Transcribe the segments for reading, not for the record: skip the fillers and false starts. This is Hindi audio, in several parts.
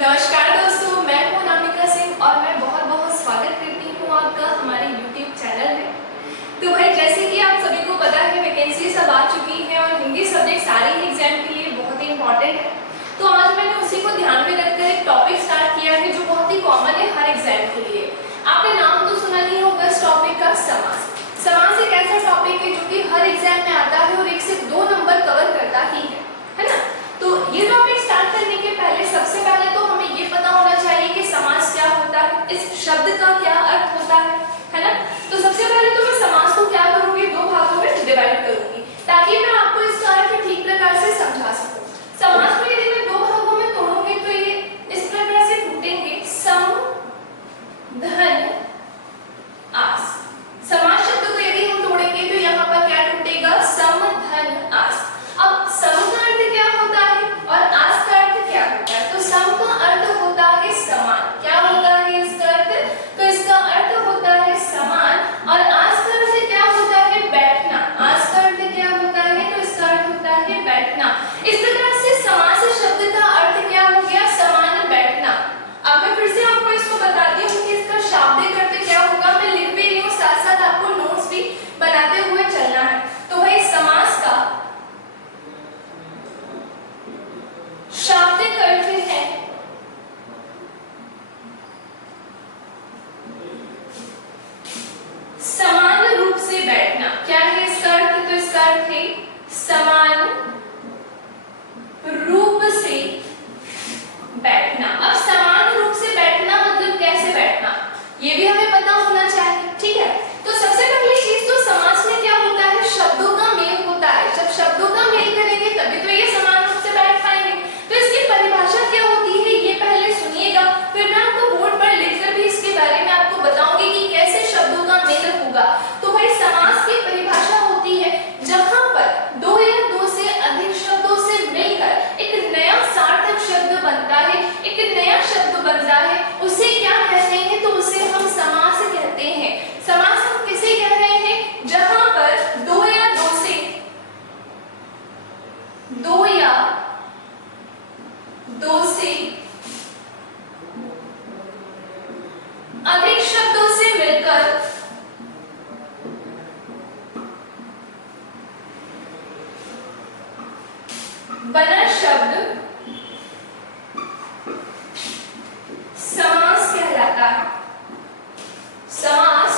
नमस्कार दोस्तों, मैं हूं अनामिका सिंह और मैं बहुत बहुत स्वागत करती हूं आपका हमारे YouTube चैनल में। तो भाई जैसे कि आप सभी को पता है वैकेंसी सब आ चुकी है और हिंदी सब्जेक्ट सारे ही एग्जाम के लिए बहुत ही इंपॉर्टेंट है। तो आज मैंने उसी को ध्यान में रखकर एक टॉपिक स्टार्ट किया है जो बहुत ही कॉमन है हर एग्जाम के लिए। आपने नाम तो सुना ही होगा इस टॉपिक का, समास। समास एक ऐसा टॉपिक है जो कि हर एग्जाम में आता है और 1 से 2 नंबर कवर करता ही है ना। तो ये टॉपिक स्टार्ट करने के पहले सबसे पहले तो हमें ये पता होना चाहिए कि समास क्या होता है, इस शब्द का क्या अर्थ होता है ना। तो सबसे पहले तो मैं समास को क्या करूंगी, 2 भागों में डिवाइड करूंगी ताकि मैं आपको इसका अर्थ ठीक प्रकार से समझा सकूं। समास को यदि मैं 2 भागों में तोड़ूंगी तो ये इस प्रकार से टूटेंगे, सम धन आस। समास शब्द को यदि हम तोड़ेंगे तो यहाँ पर क्या टूटेगा, सम धन आस। अब सम का अर्थ क्या होता है और आस का अर्थ क्या होता है। तो सम का अर्थ होता है समान। क्या होता है इसका अर्थ, तो इसका अर्थ होता है समान। और आस का अर्थ क्या होता है, बैठना। आस का अर्थ क्या होता है, तो इसका अर्थ होता है बैठना। इस प्रकार से समास शब्द का अर्थ क्या हो गया, समान, बैठना। अब मैं फिर से आपको इसको बताती हूँ कि इसका शाब्दिक अर्थ क्या होगा। मैं लिख भी रही हूँ, साथ साथ आपको नोट्स भी बनाते हुए चलना है। तो भाई समास का शाब्दिक अर्थ है समान रूप से बैठना। क्या है इसका अर्थ, तो इसका अर्थ है समान रूप से बैठना। अब समान रूप से बैठना मतलब कैसे बैठना, ये भी हमें पता होना चाहिए, ठीक है। तो सबसे पहली चीज तो समास में क्या होता है, शब्दों का मेल होता है। जब शब्दों का मेल करेंगे तभी तो ये समान रूप से बैठ पाएंगे। तो इसकी परिभाषा क्या होती है ये पहले सुनिएगा, फिर मैं आपको बोर्ड पर लिखकर भी इसके बारे में आपको बताऊंगी कि कैसे शब्दों का मेल होगा। तो भाई समास की परिभाषा होती है जहां पर 2 या 2 से अधिक शब्दों से मिलकर एक नया सार्थक शब्द बनता है, एक नया शब्द बनता है, उसे क्या कहते हैं, तो उसे हम समास कहते हैं। समास हम किसे कह रहे हैं, जहां पर 2 या 2 से अधिक शब्दों से मिलकर बना शब्द समास कहलाता है। समास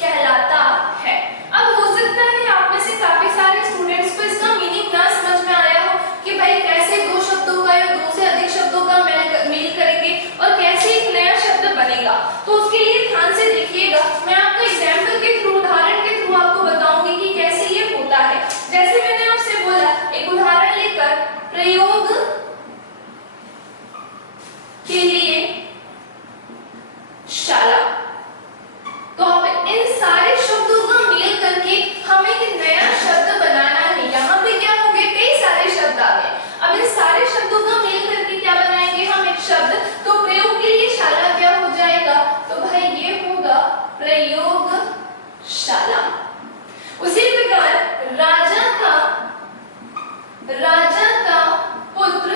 कहलाता है। अब हो सकता है आप में से काफी सारे स्टूडेंट्स को इसका मीनिंग ना समझ में आया हो कि भाई कैसे 2 शब्दों का या 2 से अधिक शब्दों का मेल करेंगे और कैसे एक नया शब्द बनेगा। तो उसके लिए ध्यान से देखिएगा, मैं आपको एग्जाम्पल के थ्रू, उदाहरण के थ्रू आपको बताऊंगी कि कैसे ये होता है। जैसे मैंने आपसे बोला, एक उदाहरण लेकर, प्रयोग के लिए शाला। तो अब इन सारे शब्दों का मेल करके हमें एक नया शब्द बनाना है। यहाँ पे क्या हो गए, कई सारे शब्द आ गए। अब इन सारे शब्दों का मेल करके क्या बनाएंगे हम, एक शब्द। तो प्रयोग के लिए शाला क्या हो जाएगा, तो भाई ये होगा प्रयोगशाला। उसी प्रकार राजा का पुत्र,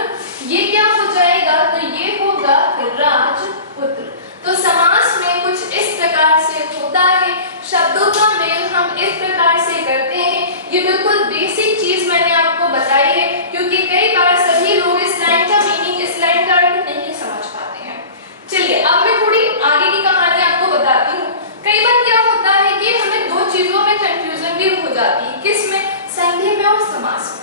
ये क्या हो जाएगा, तो ये होगा राजपुत्र। तो समास में कुछ इस प्रकार से होता है, शब्दों का मेल हम इस प्रकार से करते हैं। ये बिल्कुल बेसिक चीज मैंने आपको बताई है, क्योंकि कई बार सभी लोग इस लाइन का मीनिंग, इस लाइन का अर्थ नहीं समझ पाते हैं। चलिए अब मैं थोड़ी आगे की कहानी आपको बताती हूँ। कई बार क्या होता है कि हमें 2 चीजों में कंफ्यूजन भी हो जाती है, किसमें, संधि में और समास में।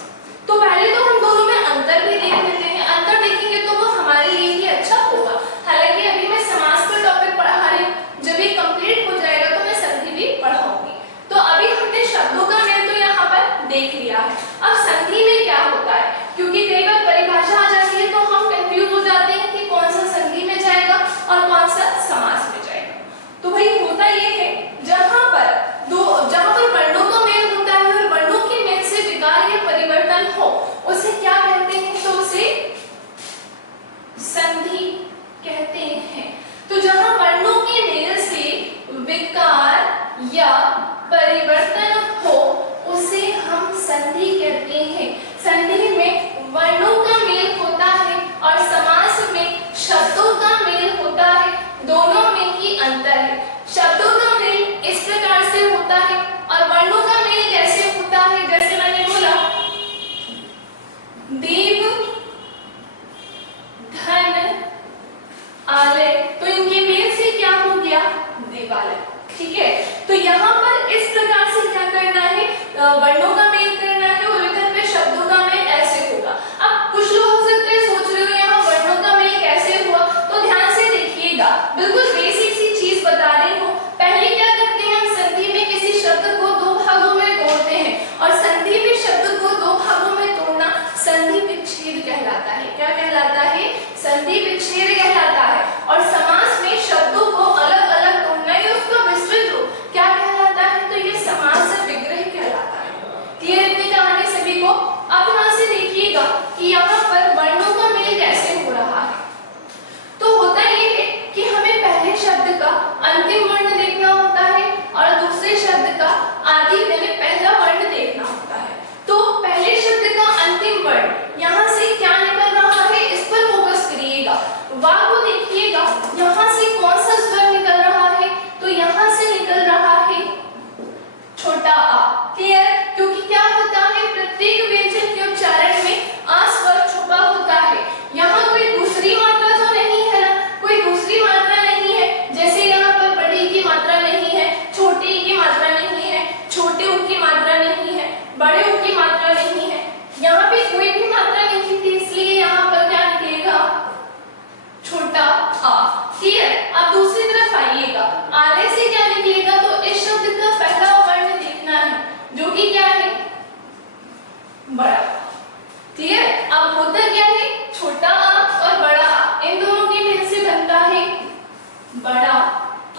तो पहले तो हम दोनों में अंतर भी देख लेते हैं। अंतर देखेंगे तो वो हमारे लिए ही अच्छा होगा। हालांकि अभी मैं समास का टॉपिक पढ़ा रही हूँ, जब ये कंप्लीट हो जाएगा तो मैं संधि भी पढ़ाऊंगी। तो अभी हमने शब्दों का मेल तो यहाँ पर देख लिया है। अब संधि में क्या होता है, क्योंकि कई बार परिभाषा आ जाती है तो हम कंफ्यूज हो जाते हैं कि कौन सा संधि में जाएगा और कौन सा समास में जाएगा। तो भाई होता ये है, जहां पर वर्णों का मेल होता है और वर्णों के मेल से विकार या परिवर्तन हो, उसे क्या कहते हैं, तो उसे संधि कहते हैं। तो जहां वर्णों के मेल से विकार या परिवर्तन हो, उसे हम संधि कहते हैं। संधि में वर्णों का मेल होता है और समास में शब्द वाला है, ठीक है। तो यहाँ पर इस प्रकार से क्या करना है, वर्णों का मेल करना है और इधर पे शब्दों का मेल ऐसे होगा। अब कुछ लोग हो सकते हैं सोच रहे हो यहाँ वर्णों का मेल कैसे हुआ, तो ध्यान से देखिएगा, बिल्कुल बेसिक सी चीज बता रही हूँ। पहले क्या करते हैं, हम संधि में किसी शब्द को दो भागों में तोड़ते हैं और संधि में शब्द को दो भागों में तोड़ना संधि विच्छेद कहलाता है। क्या कहलाता है, संधि विच्छेद कहलाता है। और समास में शब्दों को अलग अलग तोड़ना है, उसका विस्तृत रूप क्या कहलाता है, तो ये समास विग्रह कहलाता है। क्लियर इतनी कहानी सभी को। अब यहाँ से देखिएगा कि यहाँ पर वर्णों का मेल कैसे हो रहा है। तो होता ये है कि हमें पहले शब्द का अंतिम वर्ण देखना होता है और दूसरे शब्द का आदि यानी पहला वर्ण देखना होता है। तो पहले शब्द का अंतिम वर्ण यहाँ से क्या निकल रहा है, इस पर फोकस करिएगा। वाह को देखिएगा, यहाँ से कौन सा स्वर निकल रहा है, तो यहाँ से निकल रहा है छोटा आ। क्लियर, क्योंकि क्या होता है, प्रत्येक व्यंजन के उच्चारण में आ स्वर छुपा होता है। यहाँ कोई दूसरी मात्रा तो नहीं है ना, कोई दूसरी मात्रा नहीं है, जैसे यहाँ पर बड़ी की मात्रा नहीं है, छोटे ई की मात्रा नहीं है, छोटे ऊ की मात्रा नहीं है, बड़े ऊ की मात्रा नहीं है, यहाँ पे कोई भी मात्रा नहीं थी, इसलिए यहाँ पर क्या निकलेगा, छोटा आ। क्लियर। अब दूसरी तरफ आइएगा, आधे से क्या निकलेगा, तो इस शब्द का पहला वर्ण देखना है जो कि क्या है, बड़ा। क्लियर। अब होता क्या है, छोटा आ और बड़ा आ, इन दोनों के मिल से बनता है बड़ा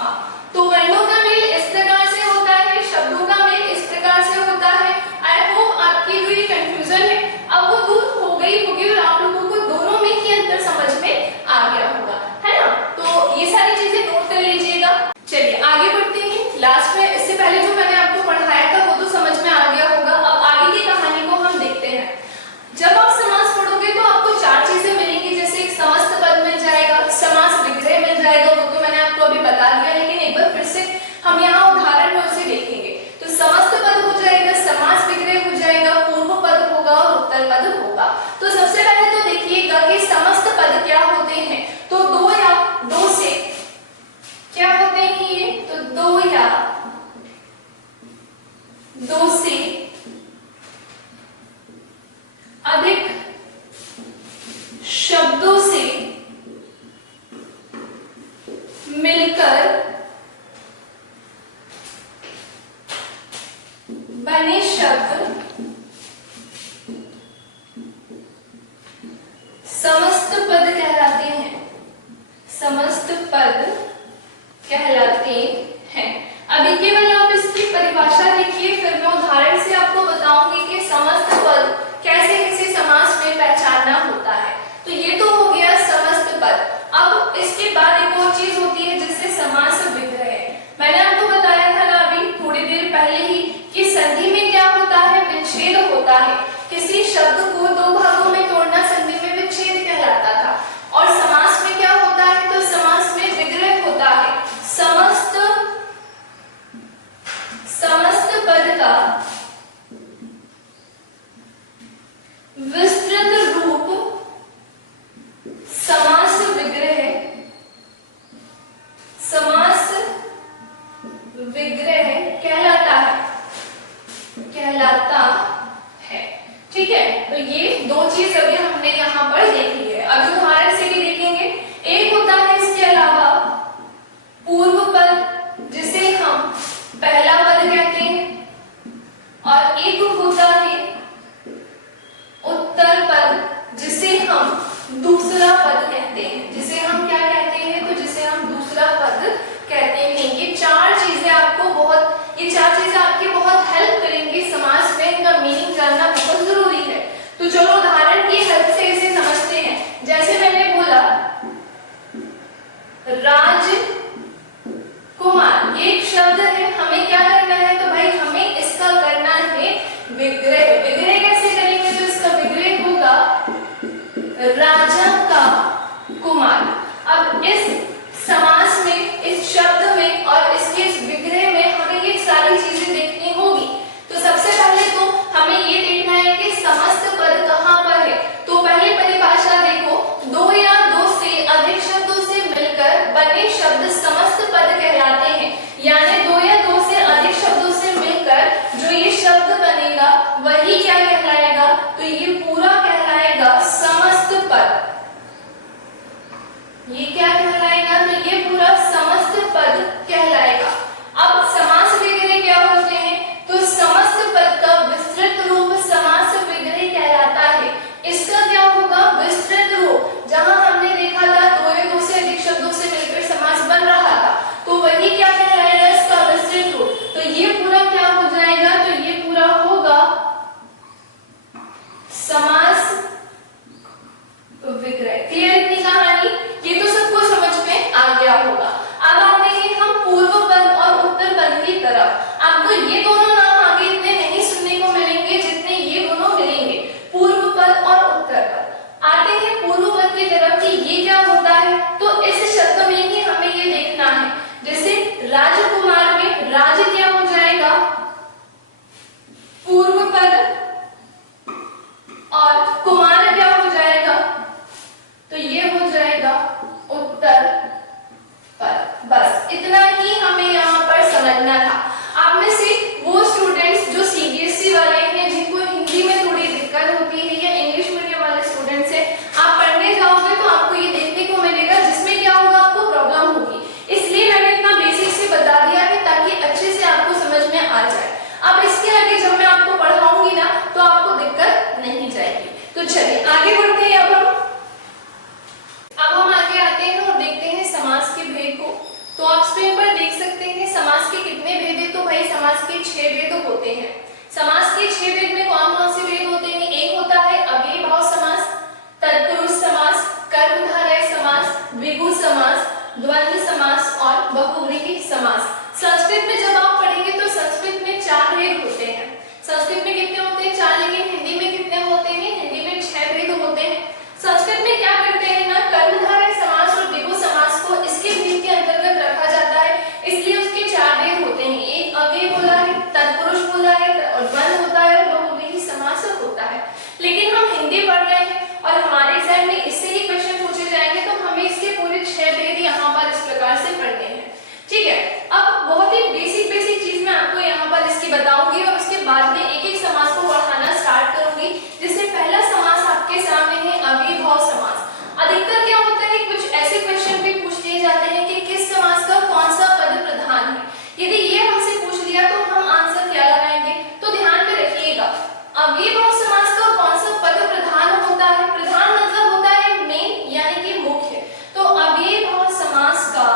आ। तो वर्णों का मेल इस प्रकार से होता है, शब्दों का मेल इस प्रकार से होता है। आई होप आपकी जो ये कंफ्यूजन है अब वो दूर हो गई होगी और आप लोगों को दोनों में ही अंतर समझ में आ गया होगा, है ना। तो ये सारी चीजें नोट कर लीजिएगा। चलिए आगे बढ़ते हैं। लास्ट में इससे पहले जो मैंने आपको पढ़ाया था वो तो समझ में आ गया होगा। अब आगे की कहानी को हम देखते हैं। जब आप समास पढ़ोगे तो आपको चार चीजें मिलेंगी, जैसे एक समस्त पद मिल जाएगा, समास विग्रह मिल जाएगा, वो तो मैंने आपको अभी बता दिया, लेकिन एक बार फिर से हम यहाँ उदाहरण में उसे देखेंगे। तो समस्त पद हो जाएगा, समास विग्रह हो जाएगा, पूर्व पद होगा और उत्तर पद होगा। तो सबसे पहले तो देखिएगा कि समस्त पद क्या होते हैं, तो दो या दो से क्या होते हैं ये, तो दो या दो से अधिक शब्दों से मिलकर बने शब्द समस्त पद कहलाते हैं, समस्त पद कहलाते हैं। अभी केवल आप इसकी परिभाषा देखिए, फिर मैं उदाहरण से आपको बताऊंगी कि समस्त पद कैसे किसी समास में पहचानना होता है। तो ये तो हो गया समस्त पद। अब इसके बाद एक और चीज होती है जिससे समास विग्रह है। मैंने आपको बताया था ना अभी थोड़ी देर पहले ही कि संधि में क्या होता है, विच्छेद होता है। किसी शब्द को दो भागों में तोड़ना संधि में विच्छेद कहलाता था। और समास में क्या होता है, तो समास में विग्रह होता है। समस्त पद का विस्तृत रूप समास विग्रह, समास विग्रह कहलाता है। ठीक है, तो ये दो चीज अभी हमने यहाँ पर देख ली है। अब उदाहरण से भी देखेंगे। एक होता है इसके अलावा पूर्व पद जिसे हम पहला पद कहते हैं, और एक होता है उत्तर पद जिसे हम दूसरा पद कहते हैं। जिसे हम क्या कहते हैं, तो जिसे हम दूसरा पद कहते हैं। ये चार चीजें आपकी बहुत हेल्प करेंगी समास में, इनका मीनिंग जानना बहुत जरूरी है। तो चलो उदाहरण की हेल्प से इसे समझते हैं। जैसे मैंने बोला राजकुमार, ये एक शब्द है, हमें क्या करना है, तो भाई हमें इसका करना है विग्रह। विग्रह कैसे करेंगे, तो इसका विग्रह होगा राजा का कुमार। अब इस समास में, इस शब्द में और इसके इस विग्रह में हमें ये सारी चीजें देखनी होगी। तो सबसे पहले तो हमें ये देखना है कि समस्त पद कहाँ पर है। तो पहली परिभाषा देखो, दो या दो से अधिक शब्दों से मिलकर बने शब्द समस्त पद कहलाते हैं। ये क्या कहलाएगा? तो ये पूरा समस्त पद कहलाएगा। अब समास विग्रह क्या होते हैं? तो समस्त पद का विस्तृत रूप समास विग्रह कहलाता है। इसका क्या होगा? विस्तृत रूप। जहां हमने देखा था दो या दो से अधिक शब्दों से मिलकर समास बन रहा था, तो वही क्या कहलाएगा? इसका विस्तृत रूप। तो ये पूरा क्या हो जाएगा? तो ये पूरा होगा समास विग्रह। क्लियर इतनी कहानी? ये तो सबको समझ में आ गया होगा। अब आते हैं हम पूर्व पद और उत्तर पद की तरफ। आपको ये दोनों नाम आगे इतने नहीं सुनने को मिलेंगे जितने ये दोनों मिलेंगे, पूर्व पद और उत्तर पद। आते हैं पूर्व पद की तरफ कि ये क्या होता है। तो इस शब्द में ही हमें ये देखना है, जैसे राजकुमार में राज क्या हो जाएगा? पूर्व पद, और कुमार क्या हो जाएगा? तो ये हो जाएगा उत्तर पद। बस इतना ही हमें यहाँ पर समझना था। आप में से वो स्टूडेंट्स जो सीबीएसई वाले हैं, जिनको हिंदी में थोड़ी दिक्कत होती है, या इंग्लिश मीडियम वाले स्टूडेंट्स हैं, आप पढ़ने जाओगे तो आपको ये देखने को मिलेगा जिसमें क्या होगा? आपको प्रॉब्लम होगी। इसलिए मैंने इतना बेसिक से बता दिया है ताकि अच्छे से आपको समझ में आ जाए। अब इसके आगे जब मैं आपको पढ़ाऊंगी ना, तो आपको दिक्कत नहीं जाएगी। तो चलिए आगे बढ़ते हैं। अब हम आगे आते हैं और देखते हैं समास के भेद को। तो आप स्क्रीन पर देख सकते हैं समास के कितने भेद हैं। तो भाई समास के 6 भेद होते हैं। समास के 6 भेद में कौन कौन से भेद होते हैं? एक होता है अव्ययी भाव समास, तत्पुरुष समास, कर्मधारय समास, द्विगु समास, द्वंद्व समास और बहुव्रीहि समास। संस्कृत में जब आप पढ़ेंगे तो संस्कृत में 4 भेद होते हैं। संस्कृत में कितने होते हैं? 4। लेकिन हिंदी में कितने होते हैं? हिंदी में 6 भेद होते हैं। संस्कृत में क्या करते हैं ना, कर्मधारय समास और द्विगु समास को इसके भेद के अंतर्गत रखा जाता है, इसलिए उसके 4 भेद होते हैं। एक अव्यय बोला है, तत्पुरुष बोला है, और द्वंद्व होता है, और बहुव्रीहि समास होता है। लेकिन हम हिंदी पढ़ रहे हैं और हमारे एग्जाम में इससे ही क्वेश्चन पूछे जाएंगे, तो हमें इसके पूरे 6 भेद यहाँ पर इस प्रकार से पढ़ने हैं। ठीक है। अब बहुत ही बेसिक चीज मैं आपको यहाँ पर इसकी बताऊंगी और उसके बाद में एक एक समास को पढ़ाना स्टार्ट करूंगी। जिससे पहला समास आपके सामने है अव्ययी भाव समास। अधिकतर क्या होता है, कुछ ऐसे क्वेश्चन भी पूछ लिए जाते हैं कि किस समास का कौन सा पद प्रधान है। यदि ये हमसे पूछ लिया तो हम आंसर क्या लगाएंगे? तो ध्यान में रखिएगा, अव्ययी भाव समास का कौन सा पद प्रधान होता है? प्रधान मतलब होता है मेन, यानी कि मुख्य। तो अव्ययी भाव समास का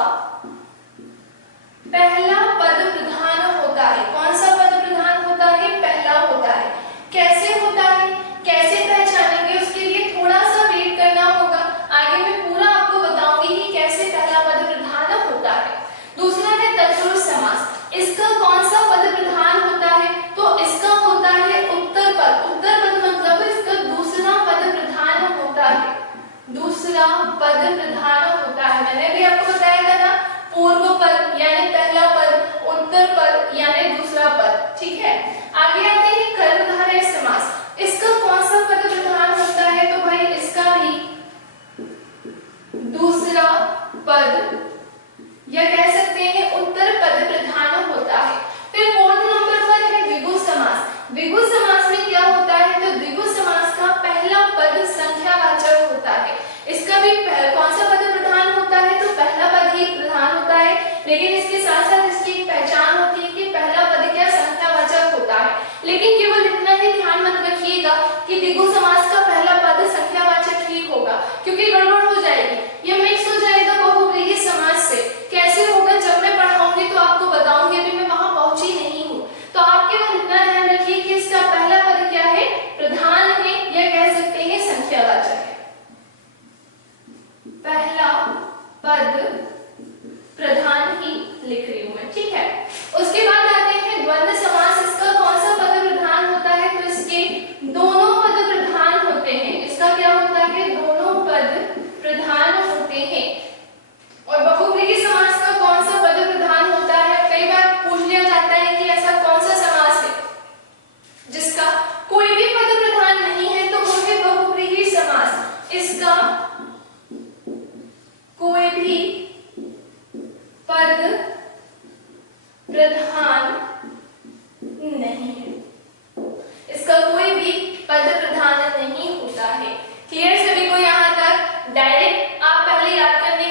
पहला पद प्रधान होता है। कौन सा पद प्रधान होता है? पहला होता है। कैसे होता है, कैसे पहचानेंगे, उसके लिए थोड़ा सा वेट करना होगा। आगे मैं पूरा आपको बताऊंगी कि कैसे पहला पद प्रधान होता है। दूसरा है तत्पुरुष समास। इसका कौन सा पद प्रधान होता है? तो इसका होता है उत्तर पद। उत्तर पद मतलब इसका दूसरा पद प्रधान होता है। दूसरा पद प्रधान होता है। मैंने भी आपको बताया था ना, पूर्व पद यानी पहला पद, उत्तर पद यानी दूसरा पद। ठीक है। आगे आते हैं कर्मधारय समास। इसका कौन सा पद प्रधान होता है? तो भाई इसका भी दूसरा पद या कह सकते हैं उत्तर पद प्रधान होता है। फिर 4th नंबर पर है द्विगु समास। द्विगु समास में क्या होता है? तो द्विगु समास का पहला पद संख्यावाचक होता है। इसका भी कौन सा पद प्रधान होता है? तो पहला पद ही प्रधान होता है, लेकिन इसके साथ साथ इसकी एक पहचान होती है कि पहला पद क्या संख्यावाचक होता है। लेकिन केवल इतना ही ध्यान मत रखिएगा कि द्विगु समास का पहला पद संख्यावाचक ही होगा, क्योंकि गड़बड़ हो जाएगी, ये मिक्स हो जाएगा बहुव्रीहि समास से। कैसे होगा जब मैं पढ़ाऊंगी तो आपको बताऊंगी, अभी मैं वहां पहुंची नहीं हूँ। तो आप केवल इतना ध्यान रखिए कि इसका पहला पद क्या है? प्रधान है, या कह सकते हैं संख्यावाचक है। पहला पद प्रधान ही लिख रही हूं मैं। ठीक है। उसके बाद आते हैं द्वंद्व समास। इसका कौन सा पद प्रधान होता है? तो इसके दोनों पद प्रधान होते हैं। इसका क्या होता है? दोनों पद प्रधान होते हैं। और बहुव्रीहि समास का कौन सा पद प्रधान होता है? कई बार पूछ लिया जाता है कि ऐसा कौन सा समास है जिसका कोई भी पद प्रधान नहीं है, तो वो है बहुव्रीहि समास। इसका कोई भी पद प्रधान नहीं है। इसका कोई भी पद प्रधान नहीं होता है। क्लियर सभी को यहाँ तक? डायरेक्ट आप पहले याद करने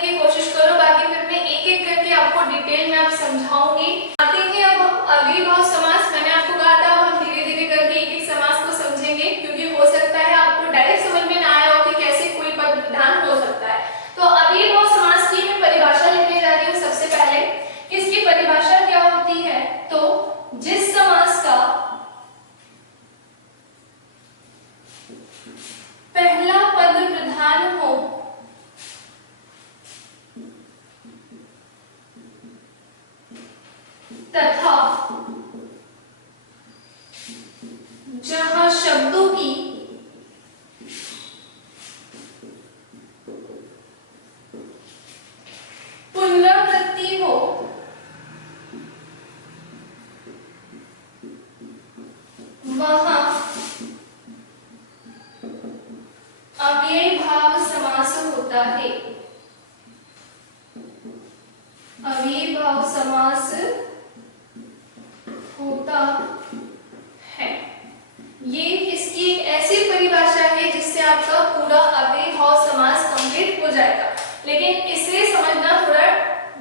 तथा जहां शब्दों की पुनरावृत्ति हो वहां अव्ययीभाव समास होता है। अव्ययीभाव समास होता है। ये इसकी एक ऐसी परिभाषा है जिससे आपका पूरा अव्ययीभाव समास कंप्लीट हो जाएगा। लेकिन इसे समझना थोड़ा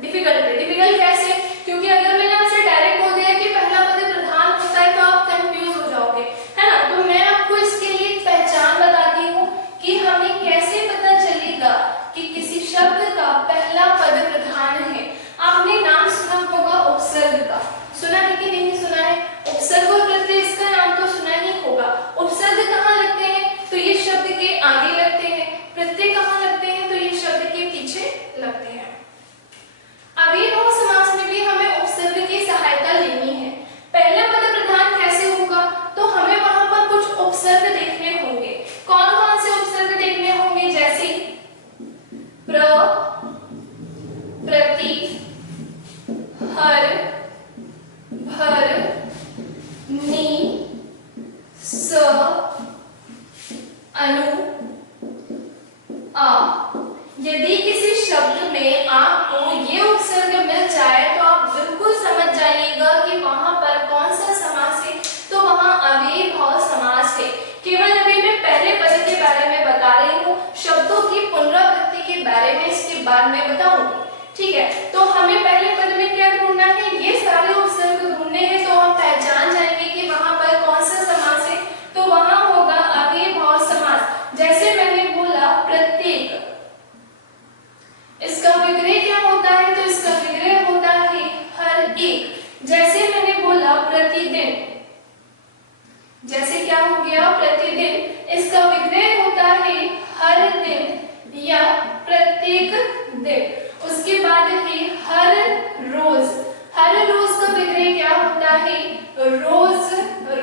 डिफिकल्ट है। डिफिकल्ट कैसे? क्योंकि अगर मैंने आपसे डायरेक्ट बोल दिया कि पहला पद प्रधान होता है तो आप कंफ्यूज हो जाओगे, है ना। तो मैं आपको इसके लिए एक पहचान बताती हूँ कि हमें कैसे पता चलेगा कि किसी शब्द का पहला पद प्रधान है। आपने नाम सुना होगा उपसर्ग का, सुना है कि नहीं सुना है? उपसर्ग और प्रत्यय, इसका नाम तो सुना ही होगा। उपसर्ग कहाँ लगते हैं? तो ये शब्द के आगे लगते हैं। प्रत्यय कहाँ लगते हैं? तो ये शब्द के पीछे लगते हैं। अव्ययीभाव समास में भी हमें उपसर्ग की सहायता लेनी है। पहला पद प्रधान कैसे होगा? तो हमें वहां पर कुछ उपसर्ग देखने होंगे। कौन कौन से उपसर्ग देखने होंगे? जैसे प्र, प्रति, हर, भर, नी, स, अनु, आ। यदि किसी शब्द में आपको ये उपसर्ग मिल जाए तो आप बिल्कुल समझ जाइएगा कि वहां पर कौन सा समास है। तो वहां अव्ययीभाव समास है। केवल अभी मैं पहले पद के बारे में बता रही हूँ, शब्दों की पुनरावृत्ति के बारे में इसके बाद में बताऊंगी। ठीक है, तो हमें पहले पद में क्या ढूंढना है? ये सारे उपसर्ग ढूंढने हैं। तो हम पहचान जाएंगे कि वहां पर कौन सा समास है। तो वहां होगा अव्ययीभाव समास। जैसे मैंने बोला प्रत्येक, इसका विग्रह क्या होता है? तो इसका विग्रह होता है हर एक। जैसे मैंने बोला प्रतिदिन, जैसे क्या हो गया? प्रतिदिन, इसका विग्रह होता है हर दिन या प्रत्येक दिन। उसके बाद है हर रोज। हर रोज का विग्रह क्या होता है? रोज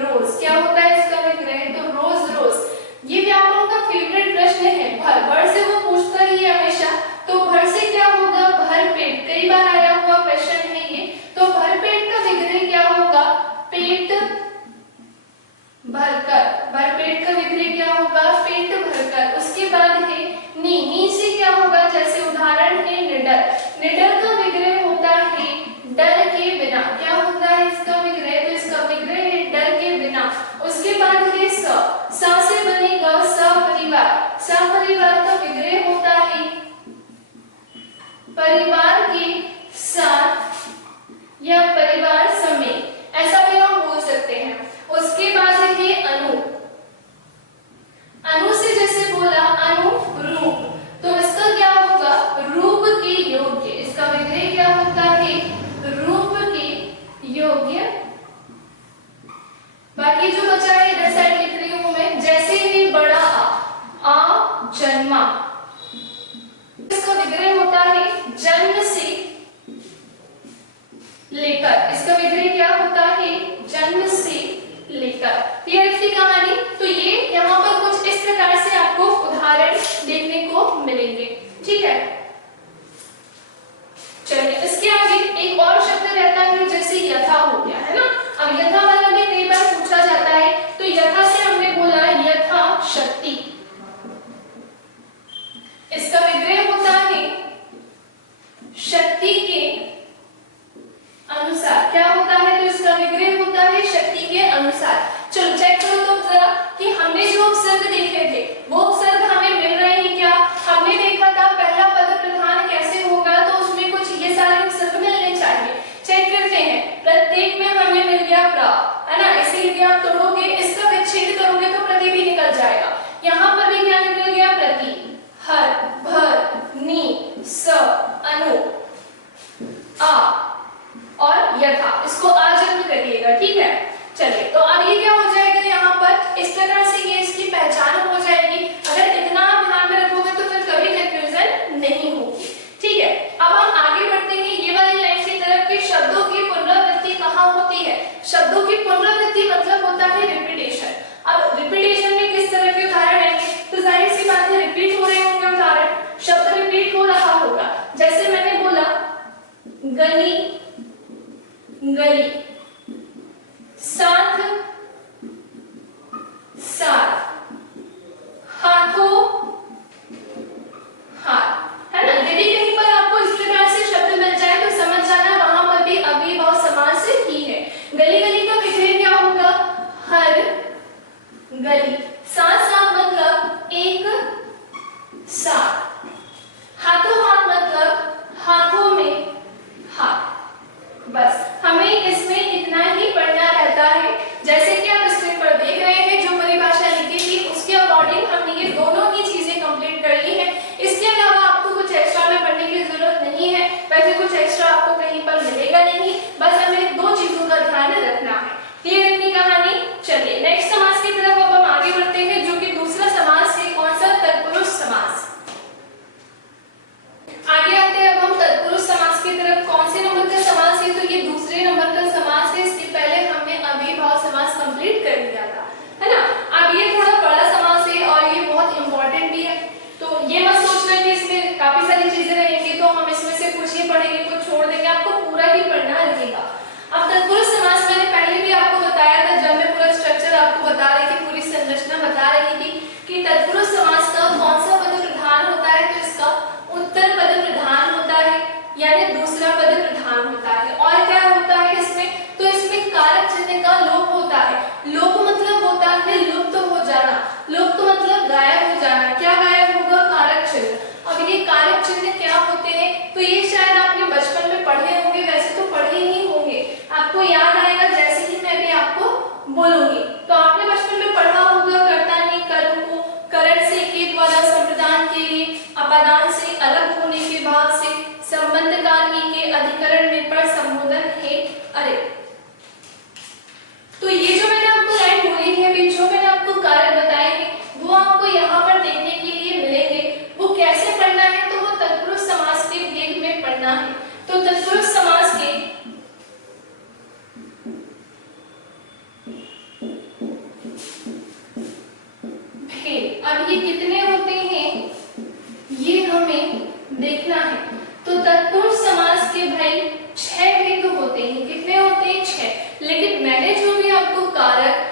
रोज। क्या होता है इसका विग्रह? तो रोज रोज। ये व्याकरण का फेवरेट प्रश्न है। भर से वो पूछता ही है हमेशा। तो भर से क्या होगा? भरपेट। कई बार आया हुआ क्वेश्चन है ये। तो भरपेट का विग्रह क्या होगा? पेट भरकर। भरपेट का विग्रह क्या होगा? पेट भरकर। उसके बाद है नी। नी से क्या होगा? जैसे उदाहरण है निडर। निडर का विग्रह होता है डर के बिना। क्या होता है इसका विग्रह? तो इसका विग्रह है डर के बिना। उसके बाद है स। स से बनेगा सपरिवार। सपरिवार का विग्रह होता है परिवार के साथ या परिवार समेत, ऐसा भी हम बोल सकते हैं। उसके बाद है अनु। अनु से जैसे बोला अनुरूप, तो इसका क्या होगा? रूप के योग्य। इसका विग्रह क्या होता है? रूप के योग्य। बाकी जो बचा है इधर साइड लिख रही हूं मैं। जैसे ही बड़ा आ जन्मा, इसका विग्रह होता है जन्म से लेकर। इसका विग्रह क्या होता है? जन्म से लेकर। क्लियर थी कहानी? तो ये यहाँ पर कुछ इस प्रकार से आपको उदाहरण देखने को मिलेंगे। ठीक है, चलिए इसके आगे एक और शब्द रहता है जैसे यथा हो गया, है ना। अब यथा वाला भी कई बार पूछा जाता है। तो यथा से हमने बोला यथा शक्ति। इसका विग्रह होता है शक्ति के अनुसार। क्या होता है? तो इसका विग्रह होता है शक्ति के अनुसार। चलो चेक करो तो जरा कि हमने जो उपसर्ग देखे थे वो उपसर्ग हमें मिल रहे हैं क्या? हमने देखा था पहला पद प्रधान कैसे होगा, तो उसमें कुछ ये सारे उपसर्ग मिलने चाहिए। चेक करते हैं। प्रत्येक में हमें मिल गया प्र, है ना। इसीलिए आप तोड़ोगे, इसका विच्छेद करोगे तो प्रति भी निकल जाएगा। यहाँ पर भी क्या निकल गया? प्रति, हर, भर, नी, स, अनु, आ और यथा। इसको आजन्म करिएगा। ठीक है, चलिए तो अब ये क्या हो जाएगा? यहाँ पर इस प्रकार से ये इसकी पहचान हो जाएगी। अगर इतना आप ध्यान में रखोगे तो फिर कभी कंफ्यूजन नहीं होगी। ठीक है, जैसे मैंने बोला गली गली, साथ साथ, हाथों हाथ, है ना। यदि कहीं पर आपको इस प्रकार से शब्द मिल जाए तो समझ जाना वहां पर भी अव्ययीभाव समास ही है। गली गली का विग्रह क्या होगा? हर गली। साथ साथ मतलब एक साथ। हाथों हाथ मतलब हाथों में हाथ। बस हमें इसमें इतना ही पढ़ना रहता है। जैसे कि आप स्क्रीन पर देख रहे हैं, जो परिभाषा लिखी थी उसके अकॉर्डिंग हमने ये दोनों ही चीजें कंप्लीट कर ली है। इसके अलावा आपको कुछ एक्स्ट्रा में पढ़ने की जरूरत नहीं है। वैसे कुछ एक्स्ट्रा आपको कहीं पर मिलेगा नहीं, बस हमें दो चीजों का ध्यान रखना है। क्लियर इतनी कहानी? चलिए नेक्स्ट समास की तरफ अब हम आगे बढ़ते हैं, जो कि दूसरा समास है। कौन सा? तत्पुरुष समास। आगे आते हैं अब हम तत्पुरुष समास की तरफ। कौन से नंबर का समास है? तो ये दूसरे नंबर का समास है। इसके पहले हमने अव्ययीभाव समास कंप्लीट कर लिया था, है ना। अब ये थोड़ा बड़ा समास है और ये बहुत इंपॉर्टेंट भी है, तो ये मत सोचना कि इसमें काफी सारी चीजें रहेंगी तो हम इसमें से कुछ ही पढ़ेंगे कुछ छोड़ देंगे, आपको पूरा ही पढ़ना रहेगा। अब तत्पुरुष समास मैंने पहले भी आपको बताया था, जब मैं पूरा स्ट्रक्चर आपको बता रही थी, पूरी संरचना बता रही थी कि तत्पुरुष समास का कौन सा पद प्रधान होता है। तो इसका उत्तर पद प्रधान होता है, यानी दूसरा पद प्रधान होता है। और क्या होता है इसमें? तो इसमें कारक चिन्ह का लोप होता है। लोप मतलब होता है लुप्त हो जाना, लुप्त मतलब गायब हो जाना। क्या गायब होगा? कारक चिन्ह। अब ये कारक चिन्ह क्या होते हैं? तो ये शायद आपने बचपन में पढ़े होंगे, वैसे तो पढ़े ही होंगे, आपको याद आएगा जैसे ही मैं भी आपको बोलूंगी। तो आपने बचपन में पढ़ा होगा कर्ता ने कर्म को करण से के द्वारा संप्रदान के लिए, अपादान से अलग होने के भाव से, संबंध कार्मी के अधिकरण में पर संबोधन है। अरे तो ये जो मैंने आपको लाइन बोली है, भी जो मैंने आपको कारक बताए हैं वो आपको यहाँ पर देखने के लिए मिलेंगे। वो कैसे पढ़ना है? तो वो तत्पुरुष समास के भेद में पढ़ना है। तो तत्पुरुष समास के भेद अब ये कितने होते हैं ये हमें देखना है। तो तत्पुरुष समास के भाई 6 भेद होते हैं। कितने होते हैं? 6। लेकिन मैंने जो भी आपको कारक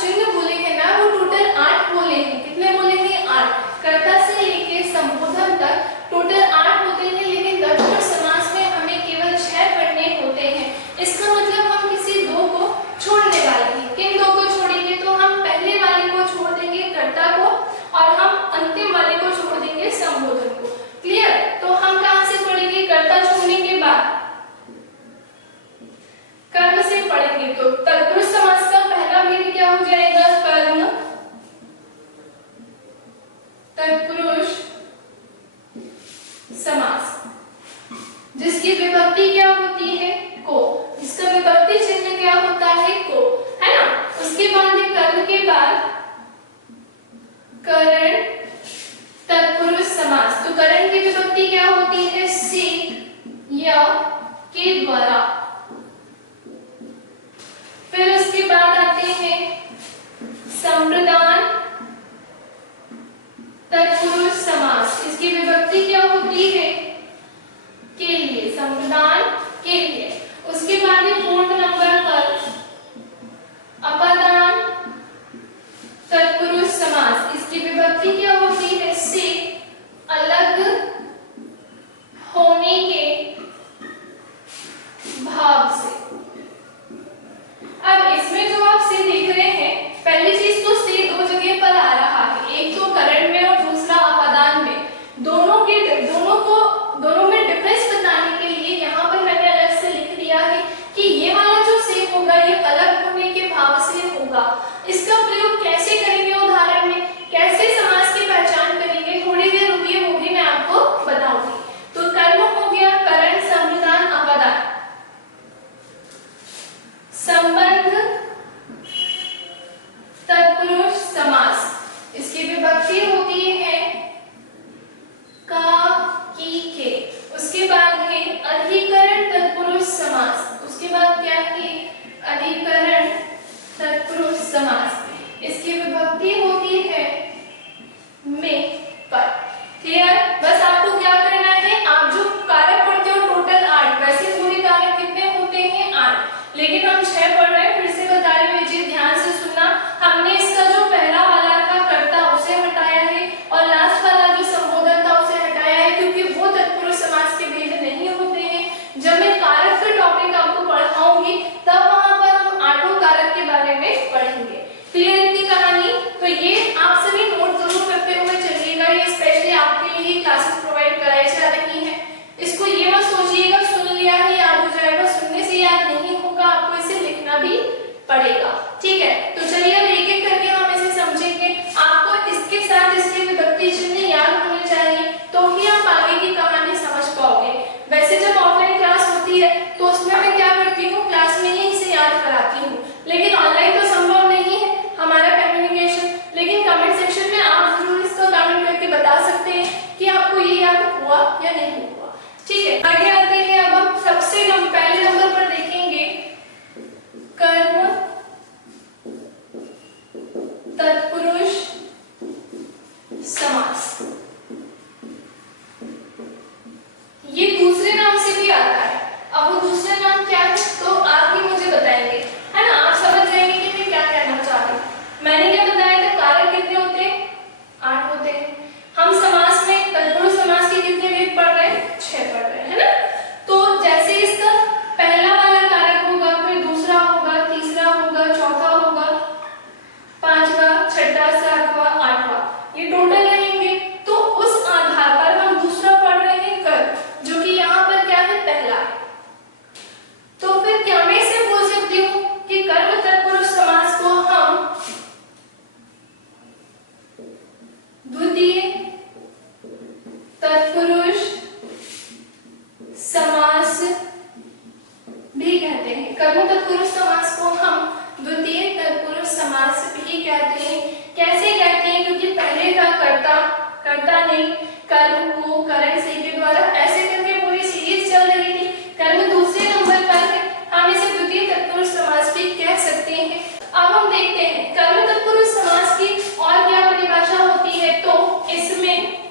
चिन्ह बोले हैं ना, वो टोटल 8 बोले हैं। कितने बोले हैं? 8। कर्ता से लेके संबोधन तक टोटल 8 होते हैं, लेकिन तत्पुरुष समास में हमें केवल 6 पढ़ने होते हैं। इसका मतलब हम किसी 2 को छोड़ने वाले हैं। किन 2 को छोड़ेंगे? तो हम पहले वाले को छोड़ देंगे, कर्ता को, और हम अंतिम वाले को छोड़ देंगे, संबोधन को। क्लियर? तो हम कहां से पढ़ेंगे? कर्ता छोड़ने के बाद कर्म से पढ़ेंगे। तो तत्पुरुष समास का पहला भेद क्या हो जाएगा? कर्म तत्पुरुष समास, जिसकी विभक्ति क्या होती है? को। इसका विभक्ति चिन्ह क्या होता है? को, है ना। उसके बाद कर्म के बाद करण तत्पुरुष समास। तो करण की विभक्ति क्या होती है? से या के द्वारा। फिर उसके बाद आते हैं संप्रदान तत्पुरुष समास। इसकी विभक्ति क्या होती है? के लिए, संप्रदान के लिए। उसके बाद पूर्ण नंबर पर अपादान तत्पुरुष समास। इसकी विभक्ति क्या होती है? से अलग होने के भाव से। अब इसमें जो आप से देख रहे हैं, पहली चीज तो से 2 जगह पर आ रहा है, एक तो करण में और दूसरा अपादान में। दोनों को या नहीं हुआ। ठीक है, आगे आते हैं। अब हम सबसे पहले नंबर पर देखेंगे कर्म तत्पुरुष समास। ये दूसरे नाम से भी आता है। अब वो दूसरा नाम क्या है तो आप ही मुझे बताएंगे, है ना। आप समझ जाएंगे कि मैं क्या कहना चाह रही हूँ। मैंने क्या बताया था, कारक कितने होते हैं, 8 होते हैं। हम समास में तत्पुरुष समास के कितने वेद पढ़ रहे हैं, 6 पढ़ रहे हैं, है ना। तो जैसे इसका पहला वाला कारक होगा, फिर दूसरा होगा, तीसरा होगा, चौथा होगा, पांचवा, छठा, सातवां, आठवां, ये टोटल रहेंगे। तो उस आधार पर हम दूसरा पढ़ रहे हैं कर्म, जो कि यहाँ पर क्या है, पहला है। तो फिर क्या मैं इसे बोल सकती हूँ कि कर्म तत्पुरुष समास को हम द्वितीय तत्पुरुष समास भी कहते हैं। कर्म तत्पुरुष समास को हम द्वितीय तत्पुरुष समास भी कहते हैं। कैसे कहते हैं, क्योंकि पहले का कर्ता ने कर्म को करण से के द्वारा ऐसे करके पूरी सीरीज चल रही थी। कर्म दूसरे नंबर पर है, हम इसे द्वितीय तत्पुरुष समास भी कह सकते हैं। अब हम देखते हैं कर्म तत्पुरुष समास की और क्या परिभाषा होती है। तो इसमें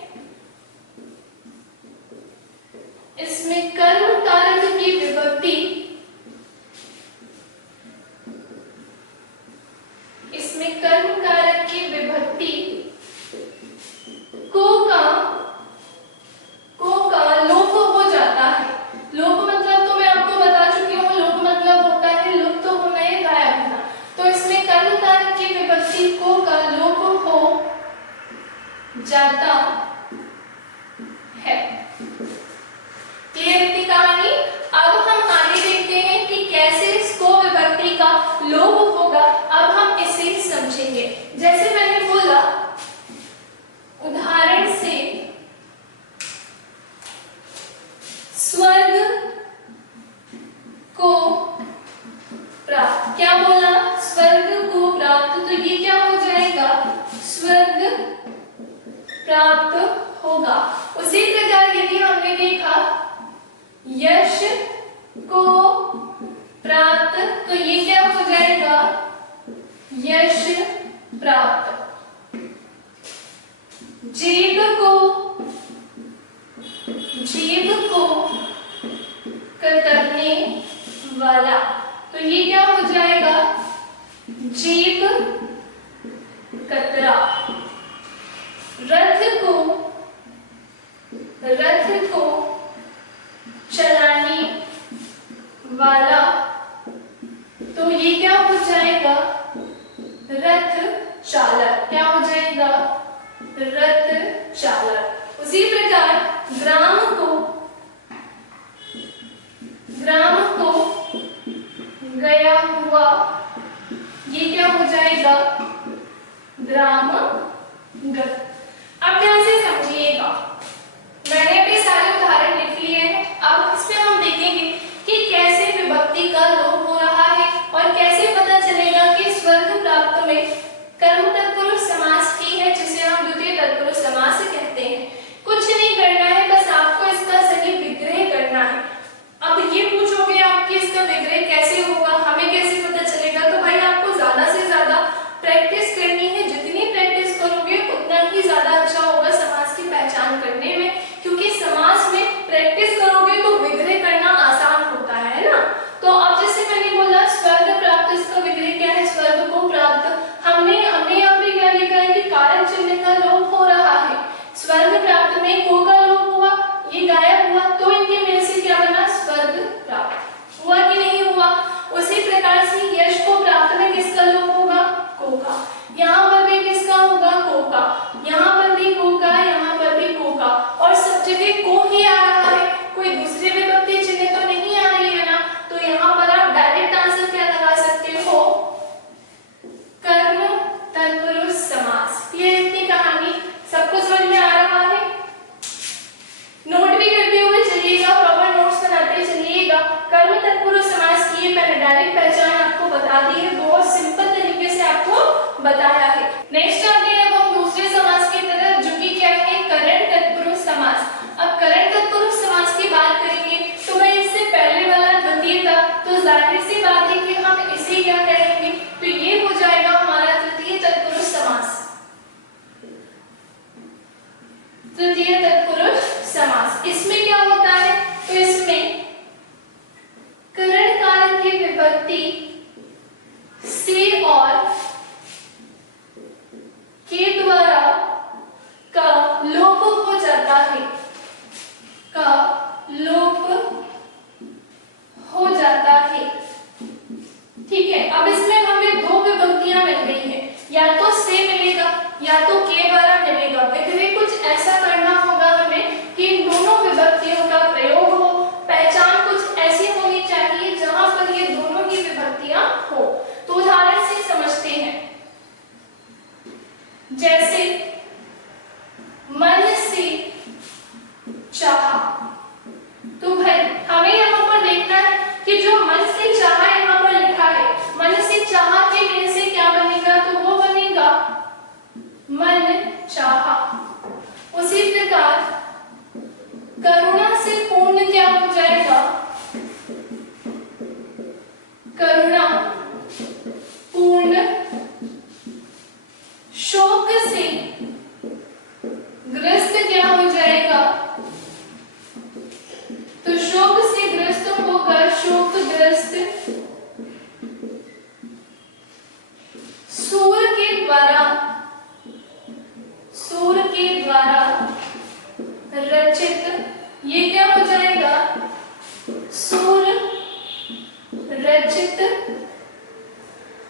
कर्म कारक की विभक्ति, इसमें कर्म कारक की विभक्ति को का लोप हो जाता है। लोप मतलब तो मैं आपको बता चुकी हूँ, लोप मतलब होता है लुप्त होना या गायब होना। तो इसमें कर्म कारक की विभक्ति को का लोप हो जाता है। क्लियर है कहानी। अब हम आगे देखते हैं कि कैसे इसको विभक्ति का लोप होगा। अब हम इसे समझेंगे। जैसे मैंने बोला, उदाहरण से स्वर्ग को प्राप्त, क्या बोला, स्वर्ग को प्राप्त। तो ये क्या हो जाएगा, स्वर्ग प्राप्त होगा। उसी प्रकार यदि हमने देखा यश को प्राप्त, तो ये क्या हो जाएगा, यश प्राप्त। जीव को कतरने वाला, तो ये क्या हो जाएगा, जीव कतरा। रथ को चलाने वाला, तो ये क्या हो जाएगा, रथ चालक। क्या हो जाएगा, रथ चालक। उसी प्रकार ग्राम को गया हुआ, ये क्या हो जाएगा, ग्रामगत। अब ध्यान से समझिएगा, मैंने अभी सारे उदाहरण लिख लिए हैं। अब इसमें हम देखेंगे कि कैसे विभक्ति का लोप हो रहा है और कैसे पता चलेगा कि स्वर्ग प्राप्त में कर्म तत्पुरुष समास की है, जिसे हम द्वितीय तत्पुरुष समास कहते हैं। कुछ नहीं करना है, बस आप या तो के द्वारा मिलेगा। विधिवत कुछ ऐसा करना होगा हमें कि इन दोनों विभक्तियों का प्रयोग हो। पहचान कुछ ऐसी होनी चाहिए जहां पर ये दोनों ही विभक्तियां हो। तो उदाहरण से समझते हैं, जैसे मन से चाहा। तो भाई हमें यहाँ पर देखना है कि जो मन से चाहा यहाँ पर लिखा है, मन से चाहा के मेल से क्या बनेगा, तो वो बनेगा मन चाहा। उसी प्रकार करुणा से पूर्ण क्या हो जाएगा, करुणा पूर्ण। शोक से ग्रस्त क्या हो जाएगा, तो शोक से ग्रस्त होगा शोकग्रस्त। सूर के द्वारा, सूर के द्वारा रचित, ये क्या हो जाएगा, सूर रचित।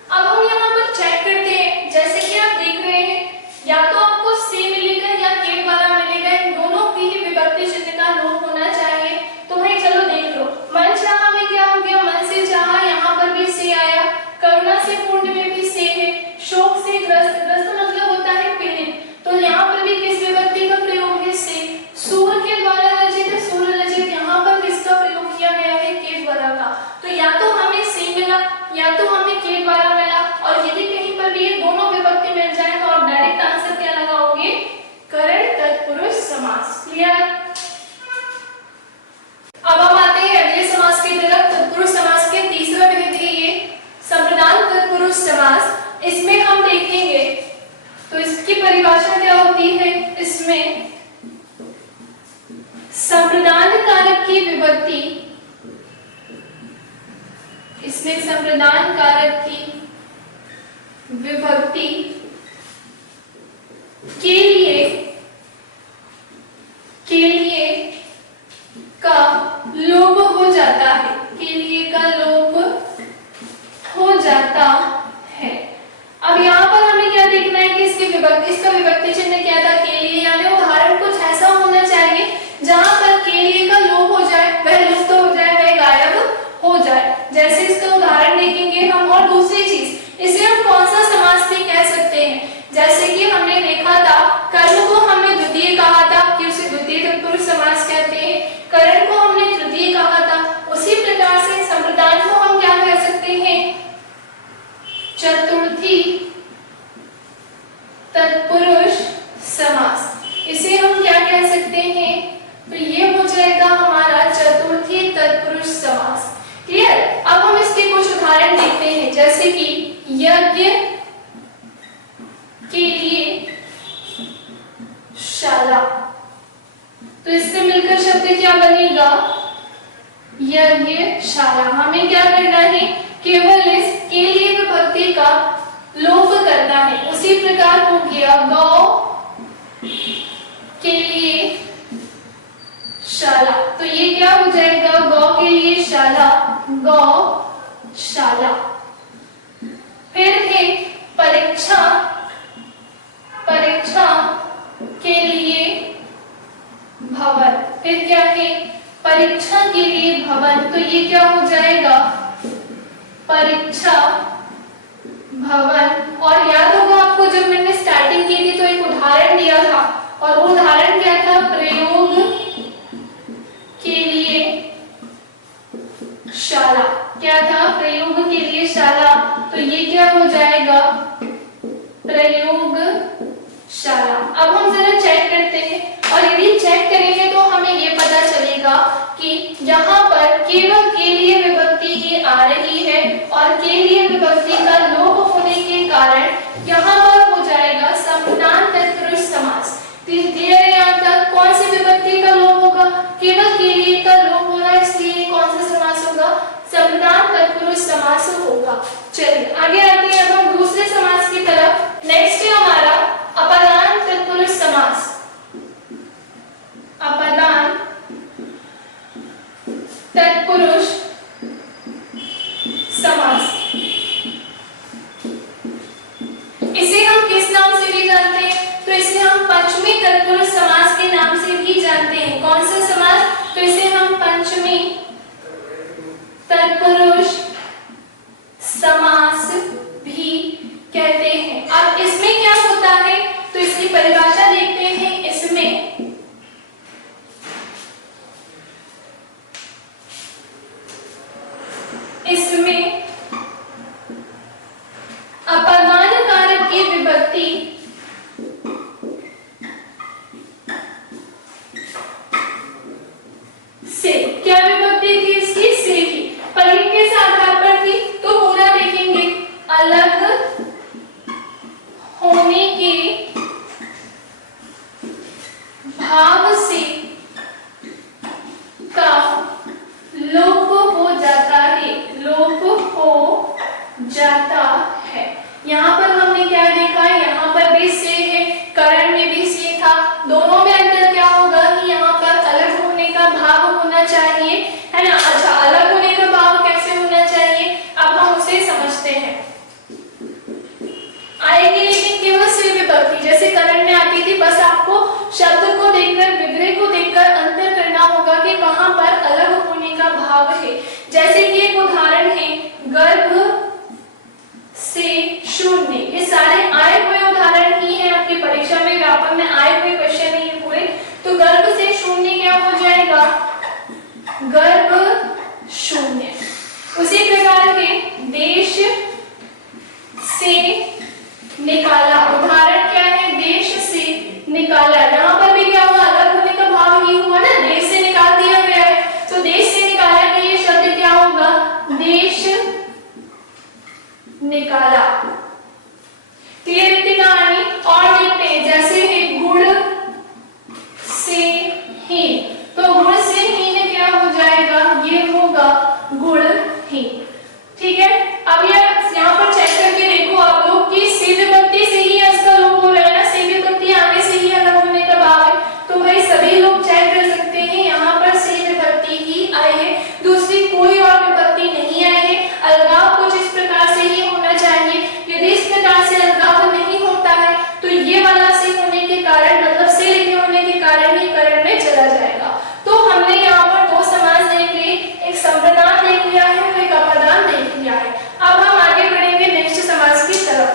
अब हम यहाँ पर चेक करते हैं, जैसे कि आप देख रहे हैं या तो आपको से मिलेगा या के द्वारा मिलेगा, इन दोनों की ही विभक्ति चिन्ह का लोप होना चाहिए। तो भाई चलो देख लो, मन चाहा में क्या हो गया, मन से चाहा, यहाँ पर भी से आया। करुणा से पूर्ण में भी से है। शोक से ग्रस्त, ग्रस्त मतलब होता है पीड़ित, तो यहाँ पर भी किस विभक्ति का प्रयोग है, से। सूर के द्वारा रचित, सूर रचित, यहाँ पर किसका प्रयोग किया गया है, के द्वारा का। तो या तो हमें से मिला या तो हमें के द्वारा मिला, और यदि कहीं पर भी ये दोनों विभक्ति मिल जाए तो आप डायरेक्ट आंसर क्या लगाओगे, करण तत्पुरुष समास। क्लियर। अब हम आते हैं अगले समास की तरफ। तत्पुरुष समास के तीसरा विधि है ये संप्रदान तत्पुरुष समास। इसमें हम देखेंगे तो इसकी परिभाषा क्या होती है, इसमें संप्रदान कारक की विभक्ति, इसमें संप्रदान कारक की विभक्ति के लिए का लोप हो जाता है, के लिए का लोप हो जाता है। अब यहाँ पर हमें क्या देखना है कि इसका विभक्ति चिन्ह क्या था, के लिए, यानी उदाहरण कुछ ऐसा होना चाहिए जहां पर के लिए का लोप हो जाए, वह लुप्त हो जाए, वह गायब हो जाए। जैसे इसका उदाहरण देखेंगे हम। और दूसरी चीज, इसे हम कौन सा समास भी कह सकते हैं, जैसे कि हमने देखा था कर्म को हमने द्वितीय कहा था कि उसे द्वितीय तत्पुरुष समास कहते हैं, करण को हमने तृतीय कहा था। उसी प्रकार से संप्रदान को हम क्या कह सकते हैं, चतुर्थी तत्पुरुष समास। इसे हम क्या कह सकते हैं, तो ये हो जाएगा हमारा चतुर्थी तत्पुरुष समास। क्लियर। अब हम इसके कुछ उदाहरण देखते हैं, जैसे कि यज्ञ के लिए शाला। तो इससे मिलकर शब्द क्या बनेगा, यज्ञशाला। हमें क्या करना है, केवल इस के लिए विभक्ति का लोप करना है। उसी प्रकार हो गया गौ के लिए शाला। तो ये क्या हो जाएगा, गौ के लिए शाला, गौशाला। फिर है परीक्षा, परीक्षा के लिए भवन। फिर क्या है, परीक्षा के लिए भवन। तो ये क्या हो जाएगा, परीक्षा भवन। और याद होगा आपको जब मैंने स्टार्टिंग की थी तो एक उदाहरण दिया था, और वो उदाहरण क्या था, प्रयोग के लिए शाला। क्या था, प्रयोग के लिए शाला। तो ये क्या हो जाएगा, प्रयोगशाला। अब हम जरा चेक करते हैं, और यदि चेक करेंगे तो हमें ये पता चलेगा कि यहाँ पर केवल के लिए विभक्ति ही आ रही है, और के लिए विभक्ति का लोप होने के कारण यहाँ पर हो जाएगा संप्रदान तत्पुरुष समास। यहाँ तक कौन सी विभक्ति का लोप होगा, केवल के लिए का लोप हो रहा है, इसलिए कौन सा समास होगा, संप्रदान तत्पुरुष समास होगा। चलिए आगे आते हैं अब हम दूसरे समास की तरफ। नेक्स्ट है हमारा अपदान तत्पुरुष समास। अपदान तत्पुरुष समास, इसे हम किस नाम से भी जानते हैं, जाता है। यहाँ पर हमने क्या देखा, यहाँ पर भी से है, करण में भी से था, दोनों में अंतर क्या होगा कि यहाँ पर अलग होने का भाव होना चाहिए, है ना। अच्छा, अलग होने का भाव कैसे होना चाहिए, अब हम उसे समझते हैं। आएगी लेकिन केवल से विभक्ति, जैसे करण में आती थी, बस आपको शब्द को देखकर, विग्रह को देखकर अंतर करना होगा कि कहाँ पर अलग होने का भाव है। जैसे कि एक उदाहरण है, गर्भ से शून्य, ये सारे आए हुए उदाहरण ही है, आपकी परीक्षा में व्यापक में आए हुए क्वेश्चन है ये पूरे। तो गर्भ से शून्य क्या हो जाएगा, गर्भ शून्य। उसी प्रकार के देश से निकाला, उदाहरण क्या है, देश से निकाला, यहाँ पर भी क्या हुआ, अलग होने का भाव ही हुआ ना, देश से निकाल दिया गया है, तो देश से निकाला के लिए शब्द क्या होगा, देश निकाला। क्लियर इतनी कहानी। और देखते हैं, जैसे है गुड़ से हीन, तो गुड़ से हीन क्या हो जाएगा, ये होगा गुड़हीन। ठीक है, अब यहाँ पर चेक करके देखो आप लोग कि से विभक्ति से ही इसका लोप हो रहा है ना, से विभक्ति आने से ही अलग होने का भाव है, तो भाई सभी लोग चेक कर सकते हैं, यहाँ पर से विभक्ति ही आई है, दूसरी कोई और विभक्ति नहीं आई है। अलगाव कुछ इस प्रकार से ही होना चाहिए, यदि इस प्रकार से अलगाव नहीं होता है तो ये वाला से होने के कारण, मतलब से लिखे होने के कारण ही करण में चला जाएगा। तो हमने यहाँ पर दो समास देख लिए, एक संप्रदान देख लिया है और एक अपदान देख लिया है। अब हम आगे बढ़ेंगे नेक्स्ट समास की तरफ।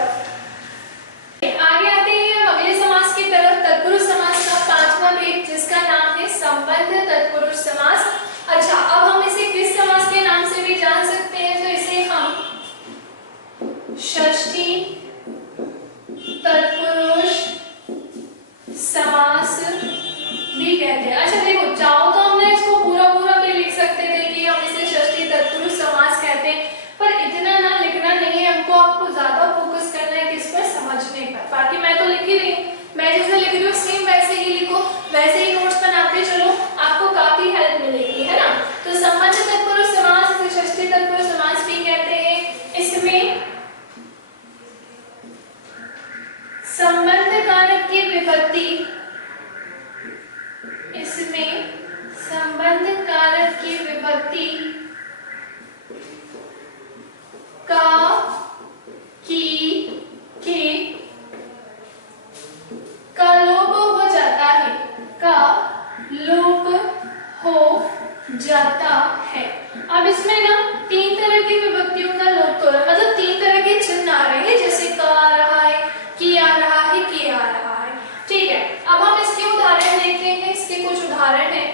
आगे आते हैं हम अगले समास की तरफ, तत्पुरुष समास का पांचवा भेद, जिसका नाम है संबंध तत्पुरुष समास। अच्छा, अब हम इसे किस समास के नाम से भी जान सकते हैं, तो इसे हम षष्ठी तत्पुरुष समास भी कहते हैं। अच्छा देखो, चाहो तो हमने इसको पूरा भी लिख सकते थे कि हम इसे षष्ठी तत्पुरुष समास कहते हैं, पर इतना ना लिखना नहीं है हमको, आपको ज्यादा फोकस करना है किस पर, समझने पर। बाकी मैं तो लिख ही रही हूँ, मैं जैसे लिख रही हूँ सेम वैसे ही लिखो, वैसे ही नोट्स बनाते चलो, आपको काफी हेल्प मिलेगी, है ना। तो संबंध तत्पुरुष समास, इसे षष्ठी तत्पुरुष समास भी कहते हैं। इसमें संबंध कारक की विभक्ति, इसमें संबंध कारक की विभक्ति का, की, के का लोप हो जाता है, का लोप हो जाता है। अब इसमें ना तीन तरह की विभक्तियों का लोप हो रहा है, मतलब तीन तरह के चिन्ह आ रहे हैं, जैसे का आ रहा है, की आ रहा है, के आ रहा है। ठीक है, अब हम इसके उदाहरण देखते हैं, इसके कुछ उदाहरण हैं,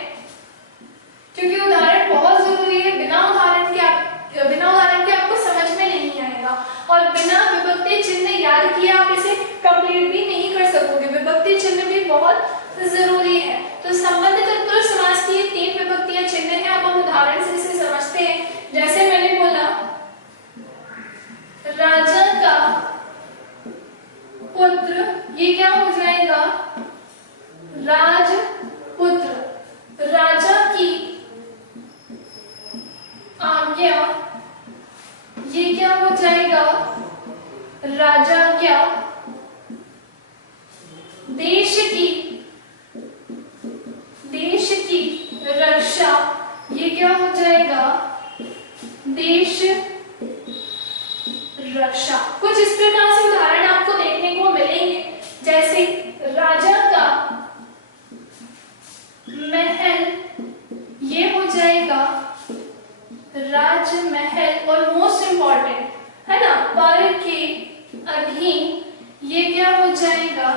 क्योंकि उदाहरण बहुत जरूरी है, बिना उदाहरण के आपको समझ में नहीं आएगा, और बिना विभक्ति चिन्ह याद किए आप इसे कंप्लीट भी नहीं कर सकोगे, विभक्ति चिन्ह भी बहुत जरूरी है। तो संबंध तत्पुरुष समास की तीन विभक्तियां चिन्ह हैं, अब हम उदाहरण से इसे समझते हैं। जैसे मैंने बोला, राजा का पुत्र, ये क्या हो जाएगा, राजपुत्र। राजा की आज्ञा, ये क्या हो जाएगा, राजाज्ञा। देश की रक्षा, ये क्या हो जाएगा, देश रक्षा। कुछ इस प्रकार से उदाहरण आपको देखने को मिलेंगे, जैसे राजा का महल, ये हो जाएगा राजमहल, और मोस्ट इंपॉर्टेंट है ना, पर के अधीन, ये क्या हो जाएगा,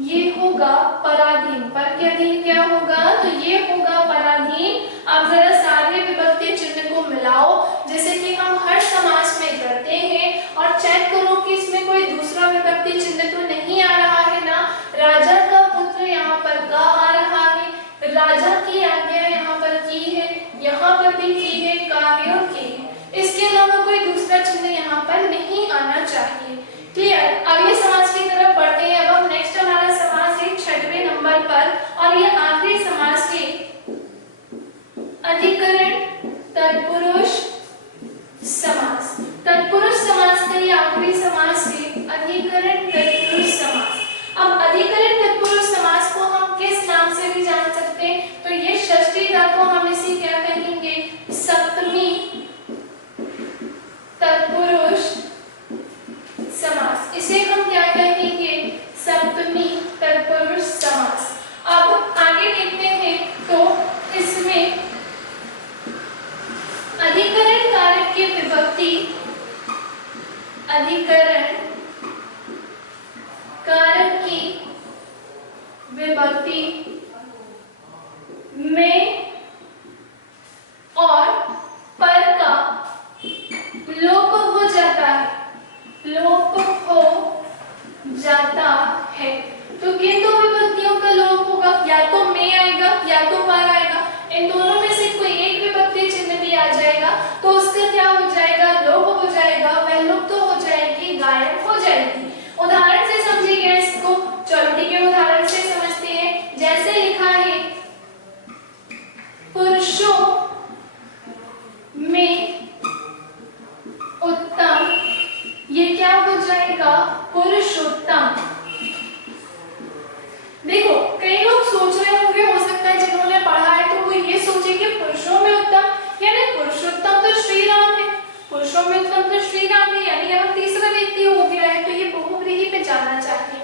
ये होगा पराधीन। पर के अधीन क्या होगा, तो ये होगा पराधीन। आप जरा सारे विभक्ति चिन्ह को मिलाओ, जैसे कि हम हर समास में करते हैं, और चेक करो कि इसमें कोई दूसरा विभक्ति चिन्ह तो नहीं आ रहा है ना। राजा का पुत्र यहाँ पर का आ रहा है, राजा की आज्ञा यहाँ पर की है, यहाँ पर भी की है, का है और के है, इसके अलावा कोई दूसरा चिन्ह यहाँ पर नहीं आना चाहिए। क्लियर। अगले समास की तरफ बढ़ते हैं। अब हम नेक्स्ट हमारा समास है 6वें नंबर पर, और ये आखिरी समास है अधिकरण तत्पुरुष समास। तत्पुरुष समास का विभक्ति अधिकरण कारक की विभक्ति में और पर का लोप हो जाता है, लोप हो जाता है। तो किन दो विभक्तियों का लोप होगा? या तो में आएगा या तो पर आएगा। इन दोनों में से कोई एक विभक्ति चिन्ह भी आ जाएगा तो उसका क्या हो जाएगा? लोप हो जाएगा, वह लुप्त तो हो जाएगी, गायब हो जाएगी। उदाहरण से समझिएगा इसको। चलो ठीक है, उदाहरण से समझते हैं। जैसे लिखा है पुरुषों में उत्तम, ये क्या हो जाएगा? पुरुषोत्तम। देखो कई लोग सोच रहे होंगे, हो सकता है जिन्होंने पढ़ा है तो वो ये सोचे कि पुरुषों में उत्तम यानी पुरुषोत्तम तो श्री राम है, पुरुषों में उत्तम तो श्री राम है, यानी यहाँ तीसरा व्यक्ति हो गया है, तो ये बहुव्रीहि पे जाना चाहिए।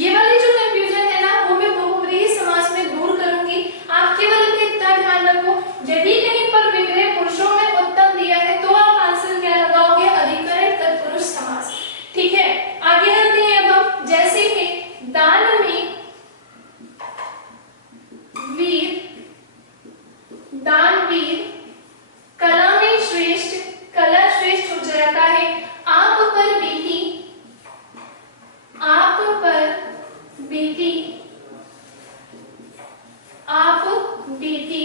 ये वाली जो कंफ्यूजन है ना, वो मैं बहुव्रीहि समास में दूर करूंगी। आप केवल इतना ध्यान रखो, यदि कहीं पर विग्रह पुरुषों में उत्तम दिया है तो आप आंसर क्या लगाओगे? अधिकरण तत्पुरुष समास। ठीक है, आगे आते हैं अब हम। जैसे कि दान में वीर, दानवीर, कला में श्रेष्ठ, कला श्रेष्ठ हो जाता है। आप पर बीती, आप पर बीती, आप बीती,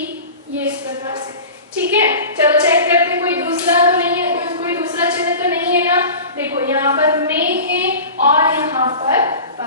ये इस प्रकार से। ठीक है, चलो चेक करते हैं कोई दूसरा तो नहीं है, कोई दूसरा चिन्ह तो नहीं है ना। देखो यहाँ पर में है और यहाँ पर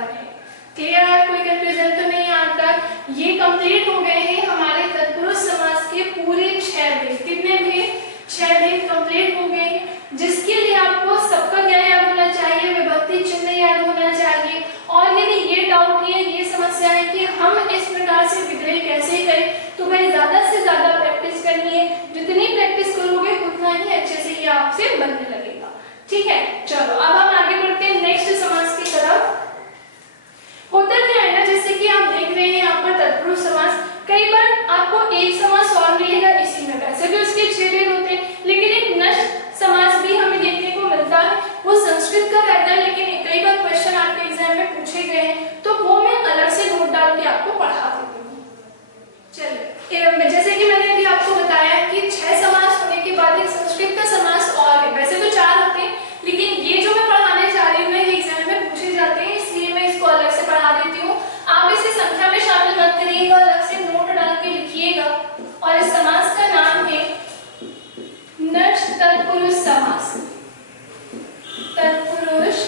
है। क्लियर है? कोई कंफ्यूजन तो नहीं आता। ये कंप्लीट हो गए हैं हमारे तत्पुरुष समास के पूरे 6 भेद। कितने भेद? 6 भेद कंप्लीट हो गए, जिसके लिए आपको सबका क्या याद होना चाहिए? विभक्ति चिन्ह याद होना चाहिए। और यदि ये डाउट है, ये समस्या है कि हम इस प्रकार से विग्रह कैसे करें, तो भाई ज्यादा से ज्यादा प्रैक्टिस करनी है। जितनी प्रैक्टिस करोगे उतना ही अच्छे से ये आपसे बनने लगेगा। ठीक है, चलो अब हम आगे बढ़ते हैं नेक्स्ट समास की तरफ। होता क्या है ना, जैसे कि आप देख रहे हैं यहाँ पर तत्पुरुष समास, कई बार आपको एक समास और मिलेगा इसी में। वैसे भी उसके 6 भेद होते हैं, लेकिन एक नष्ट समास भी हमें देखने को मिलता है। वो संस्कृत का रहता है, लेकिन कई बार क्वेश्चन आपके एग्जाम में पूछे गए हैं, तो वो मैं अलग से नोट डाल के आपको पढ़ा देती हूँ। चलिए, जैसे कि मैंने अभी आपको बताया कि 6 समास होने के बाद एक संस्कृत का समास और है। वैसे तो 4 होते हैं, लेकिन ये जो मैं पढ़ाने जा रही हूँ एग्जाम में पूछे जाते हैं, इसलिए मैं इसको अलग से पढ़ा देती हूँ। आप इसे संख्या में शामिल मत करिएगा, अलग से नोट डाल के लिखिएगा। और इस समास का नाम है नष्ट तत्पुरुष समास। तत्पुरुष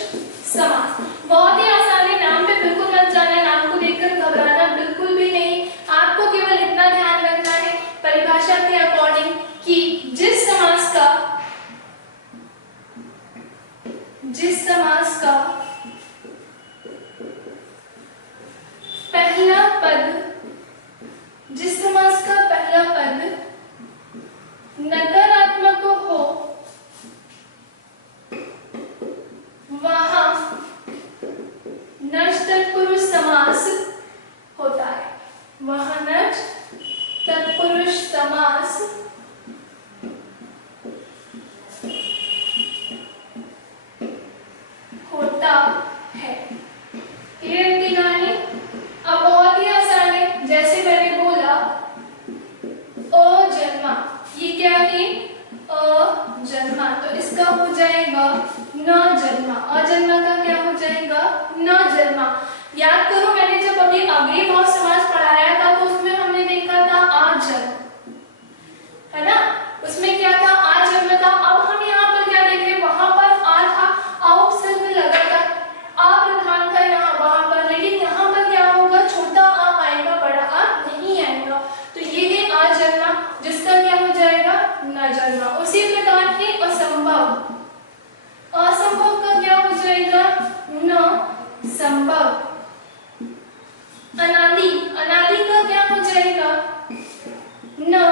समास बहुत ही आसान है, नाम पे बिल्कुल मत जाना, नाम को देखकर घबराना बिल्कुल भी नहीं। आपको केवल इतना ध्यान रखना है परिभाषा के अकॉर्डिंग कि जिस समास का पहला पद नकारात्मक हो, वहां नष्ट तत्पुरुष समास होता है। वहां नष्ट तत्पुरुष समास होता है। क्लियर की कहानी? अब बहुत ही आसान है, जैसे मैंने बोला अजन्मा, ये क्या है? अजन्मा, तो इसका हो जाएगा न जन्मा। अजन्मा का क्या हो जाएगा? न जन्मा। याद करो, मैंने जब अभी आगे बहुत समास पढ़ाया था तो उसमें हमने देखा था आजन्म, है ना? उसमें क्या था? आजन्म था। अब हम यहाँ पर क्या देख रहे हैं? वहां पर आ था, आ उपसर्ग में लगा था, आ प्रधान था यहाँ वहां पर, लेकिन यहाँ पर क्या होगा? छोटा आ आएगा, बड़ा आ नहीं आएगा। तो ये है आजन्मा, जिसका क्या हो जाएगा? न जन्मा। उसी प्रकार के असंभव, असंभव का क्या हो जाएगा? न संभव। अनादि, अनादि का क्या हो जाएगा? न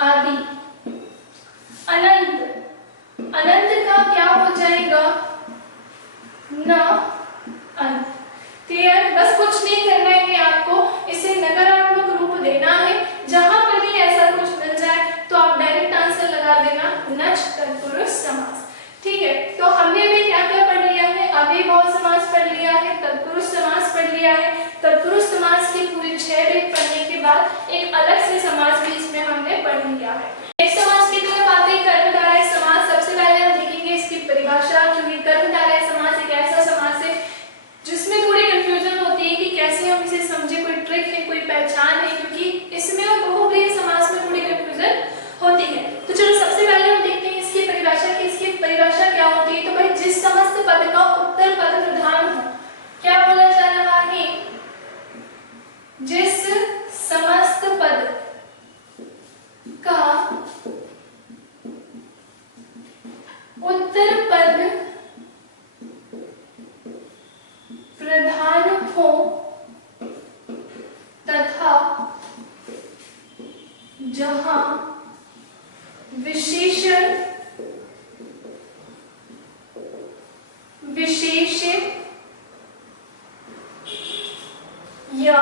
आदि। अनंत, अनंत का क्या हो जाएगा? न अंत। क्लियर? बस कुछ नहीं करना है आपको, इसे नकारात्मक रूप देना है। जहां पर भी ऐसा कुछ मिल जाए तो आप डायरेक्ट आंसर लगा देना नष्ट जहां विशेषण विशेषण या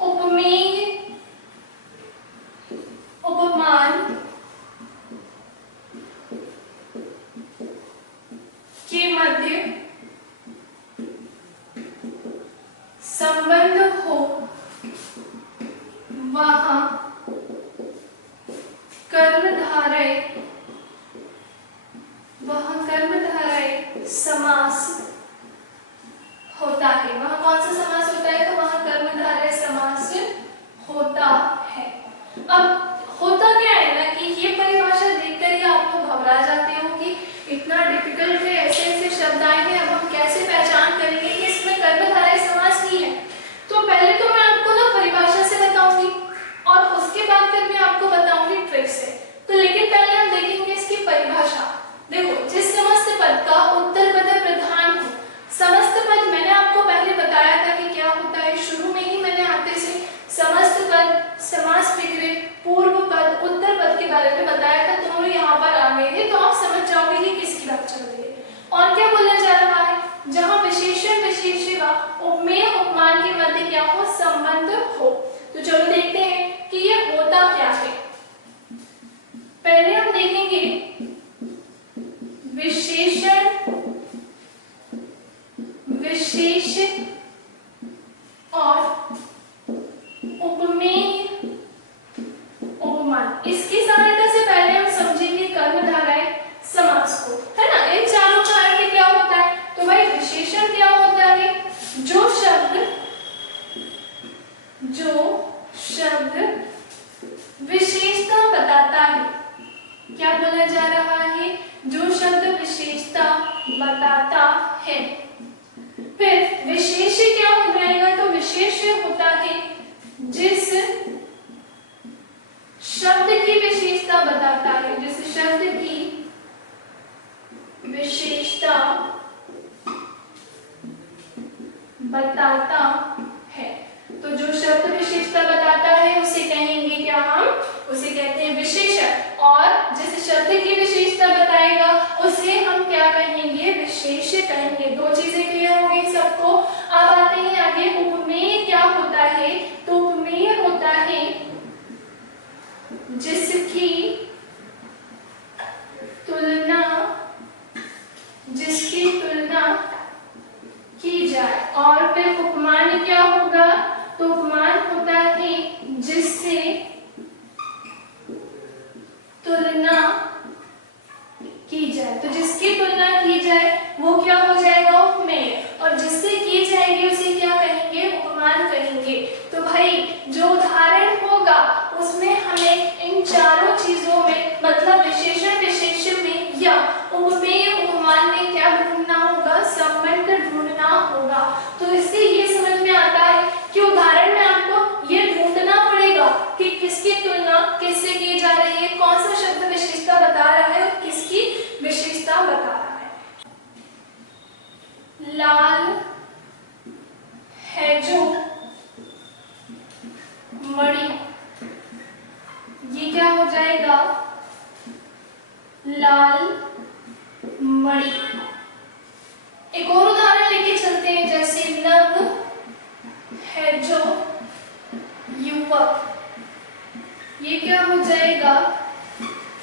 उपमेय उपमान के मध्य संबंध हो वहां कर्मधारय समास होता है। वहां कौन सा समास होता है? तो वहां कर्मधारय समास होता है। अब होता क्या है ना कि ये परिभाषा देखकर ही आप लोग घबरा जाते हो कि इतना डिफिकल्ट है, ऐसे ऐसे शब्द आए हैं, अब हम कैसे पहचान करेंगे कि इसमें कर्मधारय समास ही है। तो पहले तो मैं आपको ना परिभाषा से बताऊंगी और उसके बाद फिर मैं आपको बताऊंगी ट्रिक से। तो लेकिन पहले हम देखेंगे इसकी परिभाषा। देखो, जिस समस्त पद का उत्तर पद प्रधान हो, समस्त पद मैंने आपको पहले बताया था कि क्या होता है, शुरू में ही मैंने आते से समस्त पद, समास विग्रह, पूर्व पद, उत्तर पद के बारे में बताया था। दोनों यहाँ पर आ गए हैं तो आप समझ जाओगे कि किसकी बात चल रही है। और क्या बोला जा रहा है? जहां विशेषण विशेष्य व उपमेय उपमान के मध्य क्या हो? संबंध हो। तो चलो देखते हैं कि ये होता क्या है। पहले हम देखेंगे विशेषण विशेष्य और उपमेय उपमान। इसकी सहायता से पहले हम समझेंगे कर्मधारय समास को, है ना। इन चारों का अर्थ क्या होता है? तो भाई विशेषण क्या होता है? जो शब्द विशेषता बताता है। क्या बोला जा रहा है? जो शब्द विशेषता बताता है। फिर विशेष्य क्या हो जाएगा? तो विशेष्य होता है जिस शब्द की विशेषता बताता है, जिस शब्द की विशेषता बताता है। तो जो शब्द विशेषता बताता है उसे कहेंगे क्या? हम उसे कहते हैं विशेषण। और जिस शब्द की विशेषता बताएगा उसे हम क्या कहेंगे? विशेष्य कहेंगे। दो चीजें क्लियर हो गई सबको। अब आते हैं आगे, उपमेय क्या होता है? तो उपमेय होता है जिसकी तुलना की जाए। और फिर उपमान क्या होगा? तो उपमान होता है जिससे तुलना की जाए। तो जिसकी तुलना की जाए वो क्या हो जाएगा? उपमेय। और जिससे की जाएगी उसे क्या कहेंगे? उपमान कहेंगे। तो भाई जो उदाहरण होगा उसमें हमें इन चारों चीजों में, मतलब विशेषण विशेष्य में या उपमेय उपमान में क्या ढूंढना होगा? संबंध ढूंढना होगा। तो इससे ये समझ में आता है कि उदाहरण में आपको ये ढूंढना पड़ेगा कि किसकी तुलना किससे की जा रही है, कौन सा शब्द विशेषता बता रहा है और किसकी विशेषता बता रहा है। लाल है जो मणि, ये क्या हो जाएगा? लाल मणि। एक और उदाहरण लेके चलते हैं, जैसे नव है जो युवक, ये क्या हो जाएगा?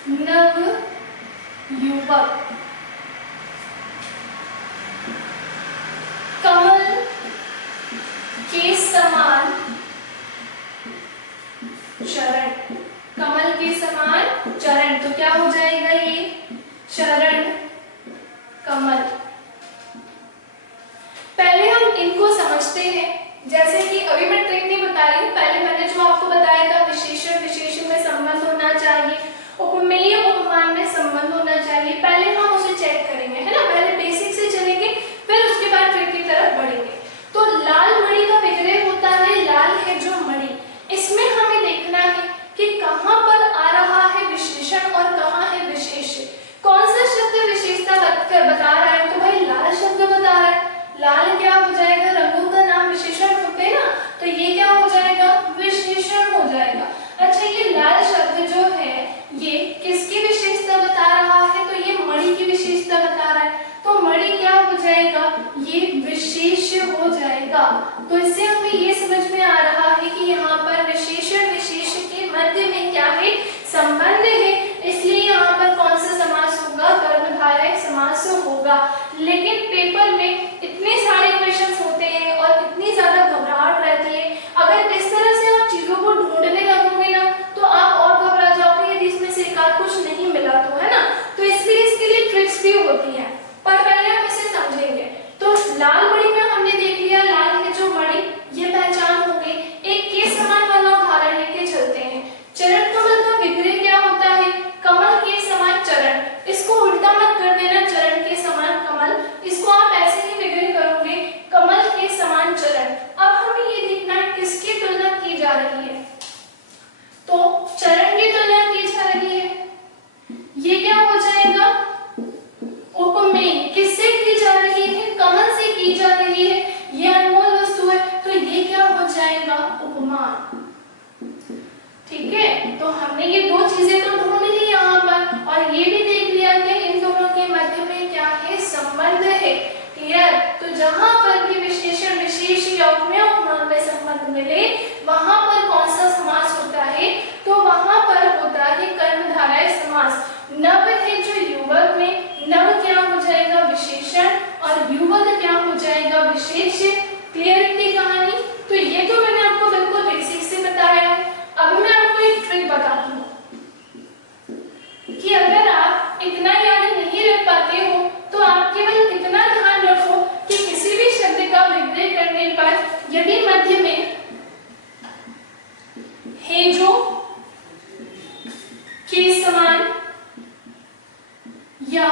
नव युवक। कमल के समान चरण, कमल के समान चरण। तो क्या हो जाएगा? ये चरण कमल। पहले हम इनको समझते हैं। जैसे कि अभी मैं ट्रिक नहीं बता रही हूँ, पहले मैंने जो आपको बताया था विशेषण विशेष्य में संबंध होना चाहिए, उपमेय उपमान में संबंध होना चाहिए, पहले हम उसे चेक करेंगे, है ना। पहले बेसिक से चलेंगे फिर उसके बाद ट्रिक की तरफ बढ़ेंगे। तो लाल मणि का विग्रह होता है लाल है जो मणि। इसमें हमें देखना है कि कहाँ पर आ रहा है विशेषण और कहाँ है विशेष्य। कौन सा शब्द विशेषता बता रहा है? तो भाई लाल शब्द बता रहा है। लाल क्या हो जाएगा? रंगों का नाम विशेषण होते हैं ना, तो ये क्या हो जाएगा? विशेषण हो जाएगा। संबंध है, इसलिए यहाँ पर कौन सा समास होगा, कर्मधारय समास होगा। लेकिन पेपर में इतने सारे क्वेश्चंस होते हैं और इतनी ज्यादा घबराहट रहती है, अगर इस तरह से आप चीजों को ढूंढने लगोगे ना तो आप और घबरा जाओगे यदि इसमें से एक आध कुछ नहीं मिला तो, है ना। तो इसलिए इसके लिए ट्रिक्स भी होती है, पर पहले हम इसे समझेंगे। तो लाल मणि में हमने देख लिया, लाल है जो मणि, ये पहचान हो गई। एक के समान वाला उदाहरण लेके चलते हैं। चरण कमल का विग्रह क्या होता है, कमल के समान चरण। इसको उल्टा मत कर देना, चरण के समान कमल, इसको आप ऐसे ही विग्रह करोगे, कमल के समान चरण। अब हमें ये देखना है किसकी तुलना की जा रही है, तो चरण की तुलना की जा रही है, ये क्या हो जाएगा, उपमेय। किससे की जा रही है, कमल से की जा रही है, ये अनमोल वस्तु है, तो ये क्या हो जाएगा, उपमान। ठीक है, तो हमने ये दो चीजें तो ढूंढ ली यहाँ पर, और ये भी देख लिया कि इन दोनों के मध्य में क्या है, संबंध है। क्लियर। तो जहां पर भी विशेषण विशेष या उपमेय उपमान में संबंध मिले, वहां पर कौन सा समास होता है, तो वहां पर होता है कर्मधारय समास। नव है जो युवक में, नव क्या हो जाएगा, विशेषण, और युवक क्या हो जाएगा, विशेष। क्लियर इतनी कहानी। तो ये तो मैंने आपको बिल्कुल बेसिक से बताया है। अब मैं आपको एक ट्रिक बताती हूँ कि अगर आप इतना याद नहीं रख पाते हो तो आप केवल इतना ध्यान रखो कि किसी भी शब्द का विग्रह करने पर यदि मध्य में है जो के समान या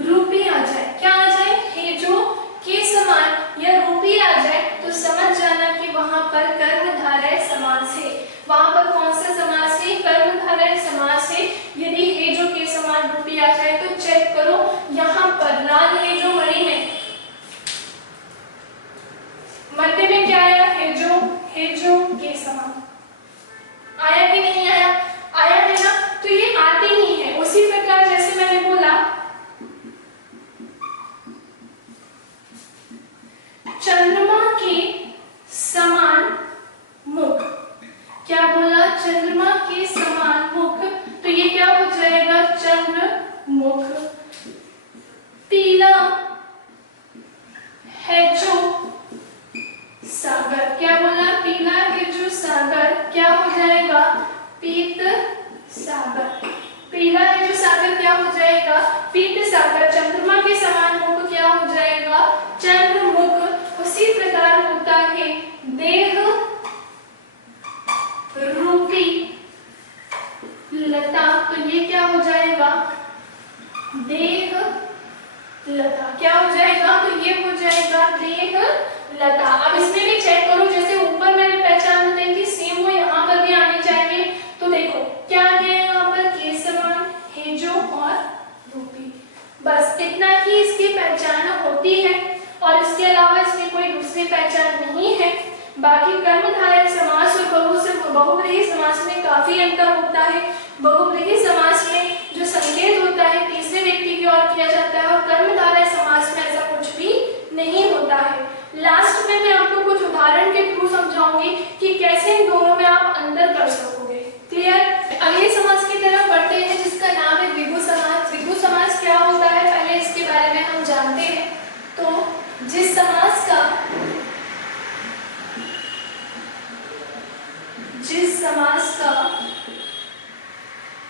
रूपी आ जाए, क्या आ जाए, है जो के समान या रूपी आ जाए, तो समझ जाना कि वहां पर कर्मधारय समास है। वहां पर कौन सा समास है, कर्मधारय समास है। यदि है जो के समान रूपी आ जाए तो चेक करो, यहाँ पर लाल है जो मणि में मध्य में क्या आया, है जो के समान आया कि नहीं आया, आया है ना। तो ये आते ही है। उसी प्रकार जैसे मैंने बोला चंद्रमा के समान मुख, क्या बोला, चंद्रमा के समान मुख, तो ये क्या हो जाएगा, चंद्रमुख। पीला है जो सागर, क्या बोला, पीला है जो सागर, क्या हो जाएगा, पीत सागर। पीला है जो सागर क्या हो जाएगा, पीत सागर। चंद्रमा के समान मुख क्या हो जाएगा, चंद्रमुख। उसी प्रकार होता है देह रूपी लता, तो ये क्या हो जाएगा, देह लता। क्या हो जाएगा, तो ये हो जाएगा देह लता। अब इसमें भी चेक करो, जैसे ऊपर मैंने पहचान बताई थी सेम वो यहाँ पर भी आनी चाहिए। तो देखो क्या आ गया यहाँ पर, के समान, है जो और रूपी। बस इतना ही इसकी पहचान होती है, और इसके अलावा इसकी कोई दूसरी पहचान नहीं है। बाकी कर्मधारय समास और बहुव्रीहि समास में काफी अंतर होता है। बहुव्रीहि समास में जो संकेत होता है तीसरे व्यक्ति की ओर किया जाता है, और कर्मधारय समास में ऐसा कुछ भी नहीं होता है। लास्ट में मैं आपको कुछ उदाहरण के थ्रू समझाऊंगी कि कैसे इन दोनों में आप अंतर कर सकोगे। क्लियर। अगले समास की तरफ बढ़ते हैं जिसका नाम है द्विगु समास। द्विगु समास क्या होता है, पहले इसके बारे में हम जानते हैं। तो जिस समास का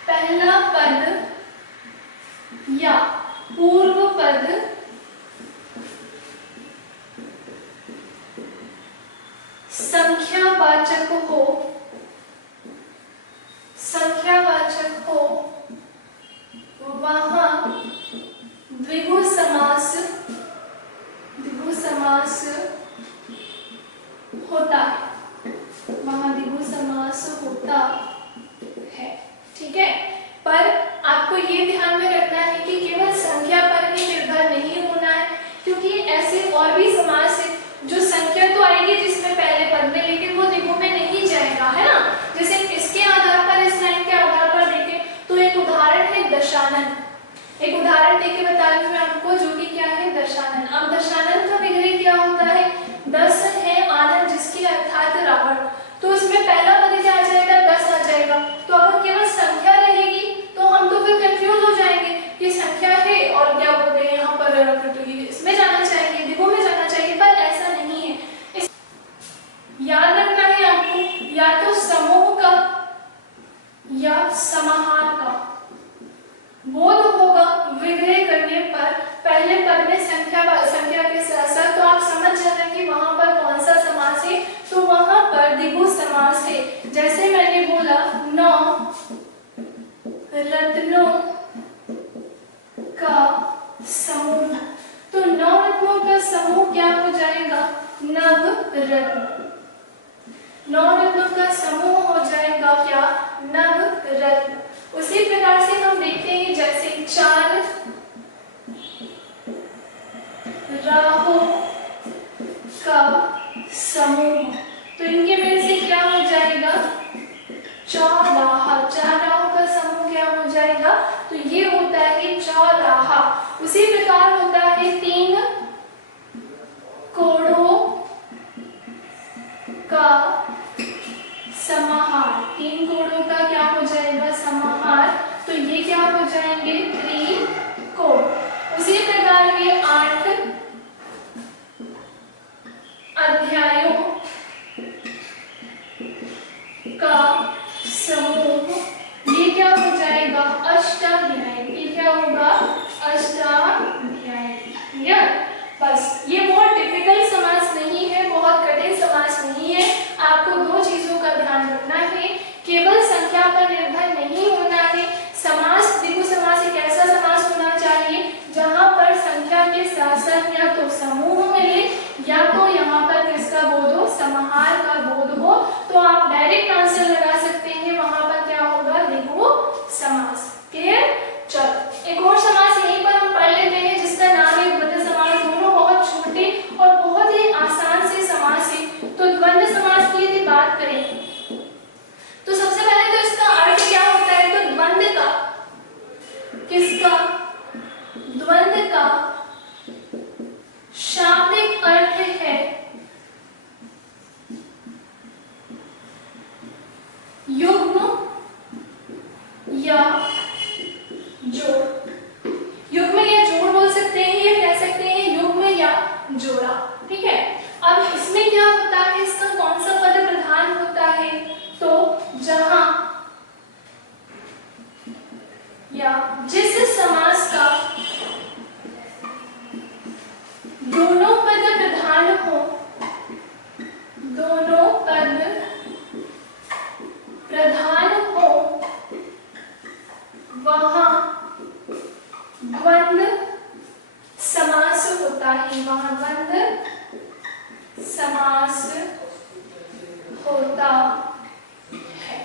पहला पद या पूर्व पद संख्यावाचक हो, वहां द्विगु समास होता है, वहां द्विगु समास होता है। ठीक है, पर आपको ये ध्यान में रखना है कि केवल संख्या पर ही निर्भर नहीं होना है, क्योंकि ऐसे और भी समास है जो संख्या तो आएगी जिसमें पहले पद में, लेकिन वो द्विगु में नहीं जाएगा, है ना। जैसे इसके आधार पर, इस लाइन के आधार पर देखें तो एक उदाहरण है दशानन। एक उदाहरण देके बता रही हूँ मैं आपको, जो कि क्या है, दशानन। अब दशानन का विग्रह क्या होता है, दस है आनंद जिसकी अर्थात रावण, तो उसमें पहला पद क्या आ जाएगा, 10 आ जाएगा। तो नवरत्न। 9 रत्नों का समूह हो जाएगा क्या? नवरत्न। उसी प्रकार से हम देखते हैं जैसे 4 राहों का समूह, तो इनके मेल से क्या हो जाएगा? चौराहा। 4 राहों का समूह क्या हो जाएगा? तो ये होता है चौराहा। उसी प्रकार होता है 3 कोड़ों का समाहार। 3 कोड़ों का क्या हो जाएगा? समाहार। तो ये क्या हो जाएंगे? त्रिकोण। उसी प्रकार के 8 अध्यायों का समूह, ये क्या हो जाएगा? अष्टाध्यायी। ये क्या होगा? अष्टाध्यायी। या बस ये बहुत टिपिकल समास नहीं है, बहुत कठिन समास नहीं है। आपको 2 चीजों का ध्यान रखना है, केवल संख्या पर निर्भर नहीं होना है। समास, द्विगु समास एक ऐसा समास होना चाहिए जहां पर संख्या के साथ साथ या तो समूह मिले या तो यहाँ पर किसका बोध हो? समाहार का बोध हो। तो आप डायरेक्ट आंसर लगा सकते हैं, वहां पर क्या होगा? द्विगु समास। क्लियर? चलो एक और समास यहीं पर हम पढ़ लेते हैं जिसका नाम है द्वंद्व समास। दोनों बहुत छोटे और बहुत ही आसान से समास है। तो द्वंद्व समास की यदि बात करें तो सबसे पहले तो इसका अर्थ क्या होता है? तो द्वंद्व का, किसका? द्वंद्व का शाब्दिक अर्थ है युग्म या जोड़। युग्म या जोड़ बोल सकते हैं या कह सकते हैं युग्म या जोड़ा। ठीक है। अब इसमें क्या होता है? इसका कौन सा पद प्रधान होता है? तो जहां या जिस समास का दोनों पद प्रधान हो, दोनों पद प्रधान हो, वहां द्वंद्व समास होता है। वहां द्वंद्व समास होता है।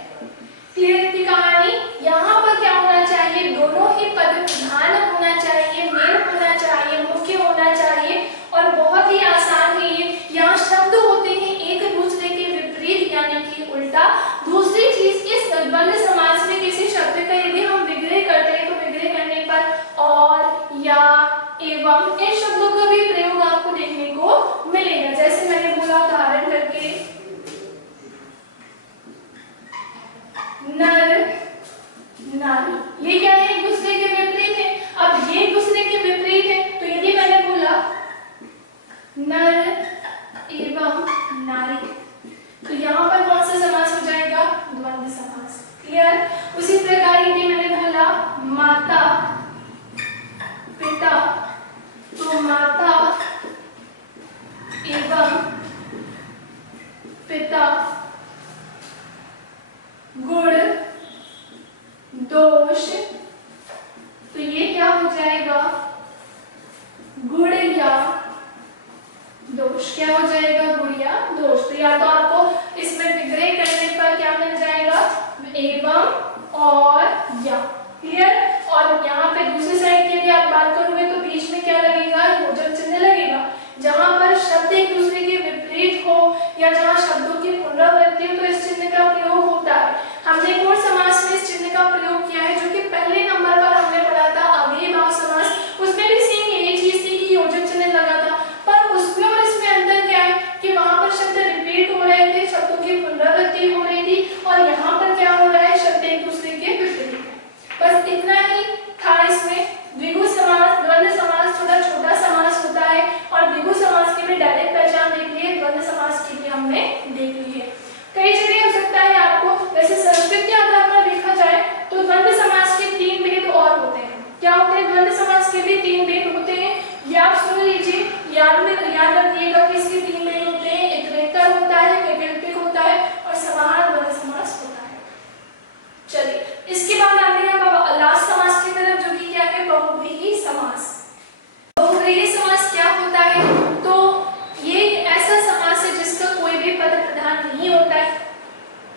क्लियर की कहानी? यहाँ पर क्या होना चाहिए? दोनों ही पद प्रधान होना चाहिए, मेल होना चाहिए, मुख्य होना चाहिए और बहुत ही आसान है ये। यहाँ शब्द होते हैं एक दूसरे के विपरीत यानी कि उल्टा। दूसरी चीज, इस द्वंद्व समास में किसी शब्द का यदि हम विग्रह करते हैं तो विग्रह करने पर और, या, एवं इन शब्दों का भी प्रयोग आपको देखने को मिलेगा। जैसे मैंने बोला उदाहरण करके, नर नारी, ये क्या है? एक दूसरे के विपरीत है। अब ये एक दूसरे के विपरीत है तो यदि मैंने बोला नर एवं नारी, तो यहाँ पर कौन सा समास हो जाएगा? द्वंद्व समास। क्लियर? उसी प्रकार यदि मैंने बोला माता पिता, तो माता एवं पिता, गुण दोष, तो ये क्या हो जाएगा? गुण या दोष। क्या हो जाएगा? गुण या दोष। तो या तो आपको इसमें विग्रह करने पर क्या मिल जाएगा? एवं और या। क्लियर? और यहाँ पे दूसरी साइड की यदि आप बात करोगे तो बीच में क्या लगेगा? योजक चिन्ह लगेगा। जहां पर शब्द एक दूसरे के विपरीत हो या जहां शब्दों की पुनरावृत्ति हो तो इस चिन्ह का प्रयोग होता है। हमने एक और समास में इस चिन्ह का प्रयोग किया है जो कि पहले नंबर पर हमने पढ़ा था, अव्ययी भाव समास। उसमें भी सेम यही चीज थी कि योजक चिन्ह लगा था, पर उसमें और इसमें अंतर क्या है कि वहां पर शब्द रिपीट हो रहे थे, शब्दों की पुनरावृत्ति हो रही थी, और यहाँ पर क्या हो रहा है? शब्द एक दूसरे के विपरीत है। बस इतना ही था इसमें।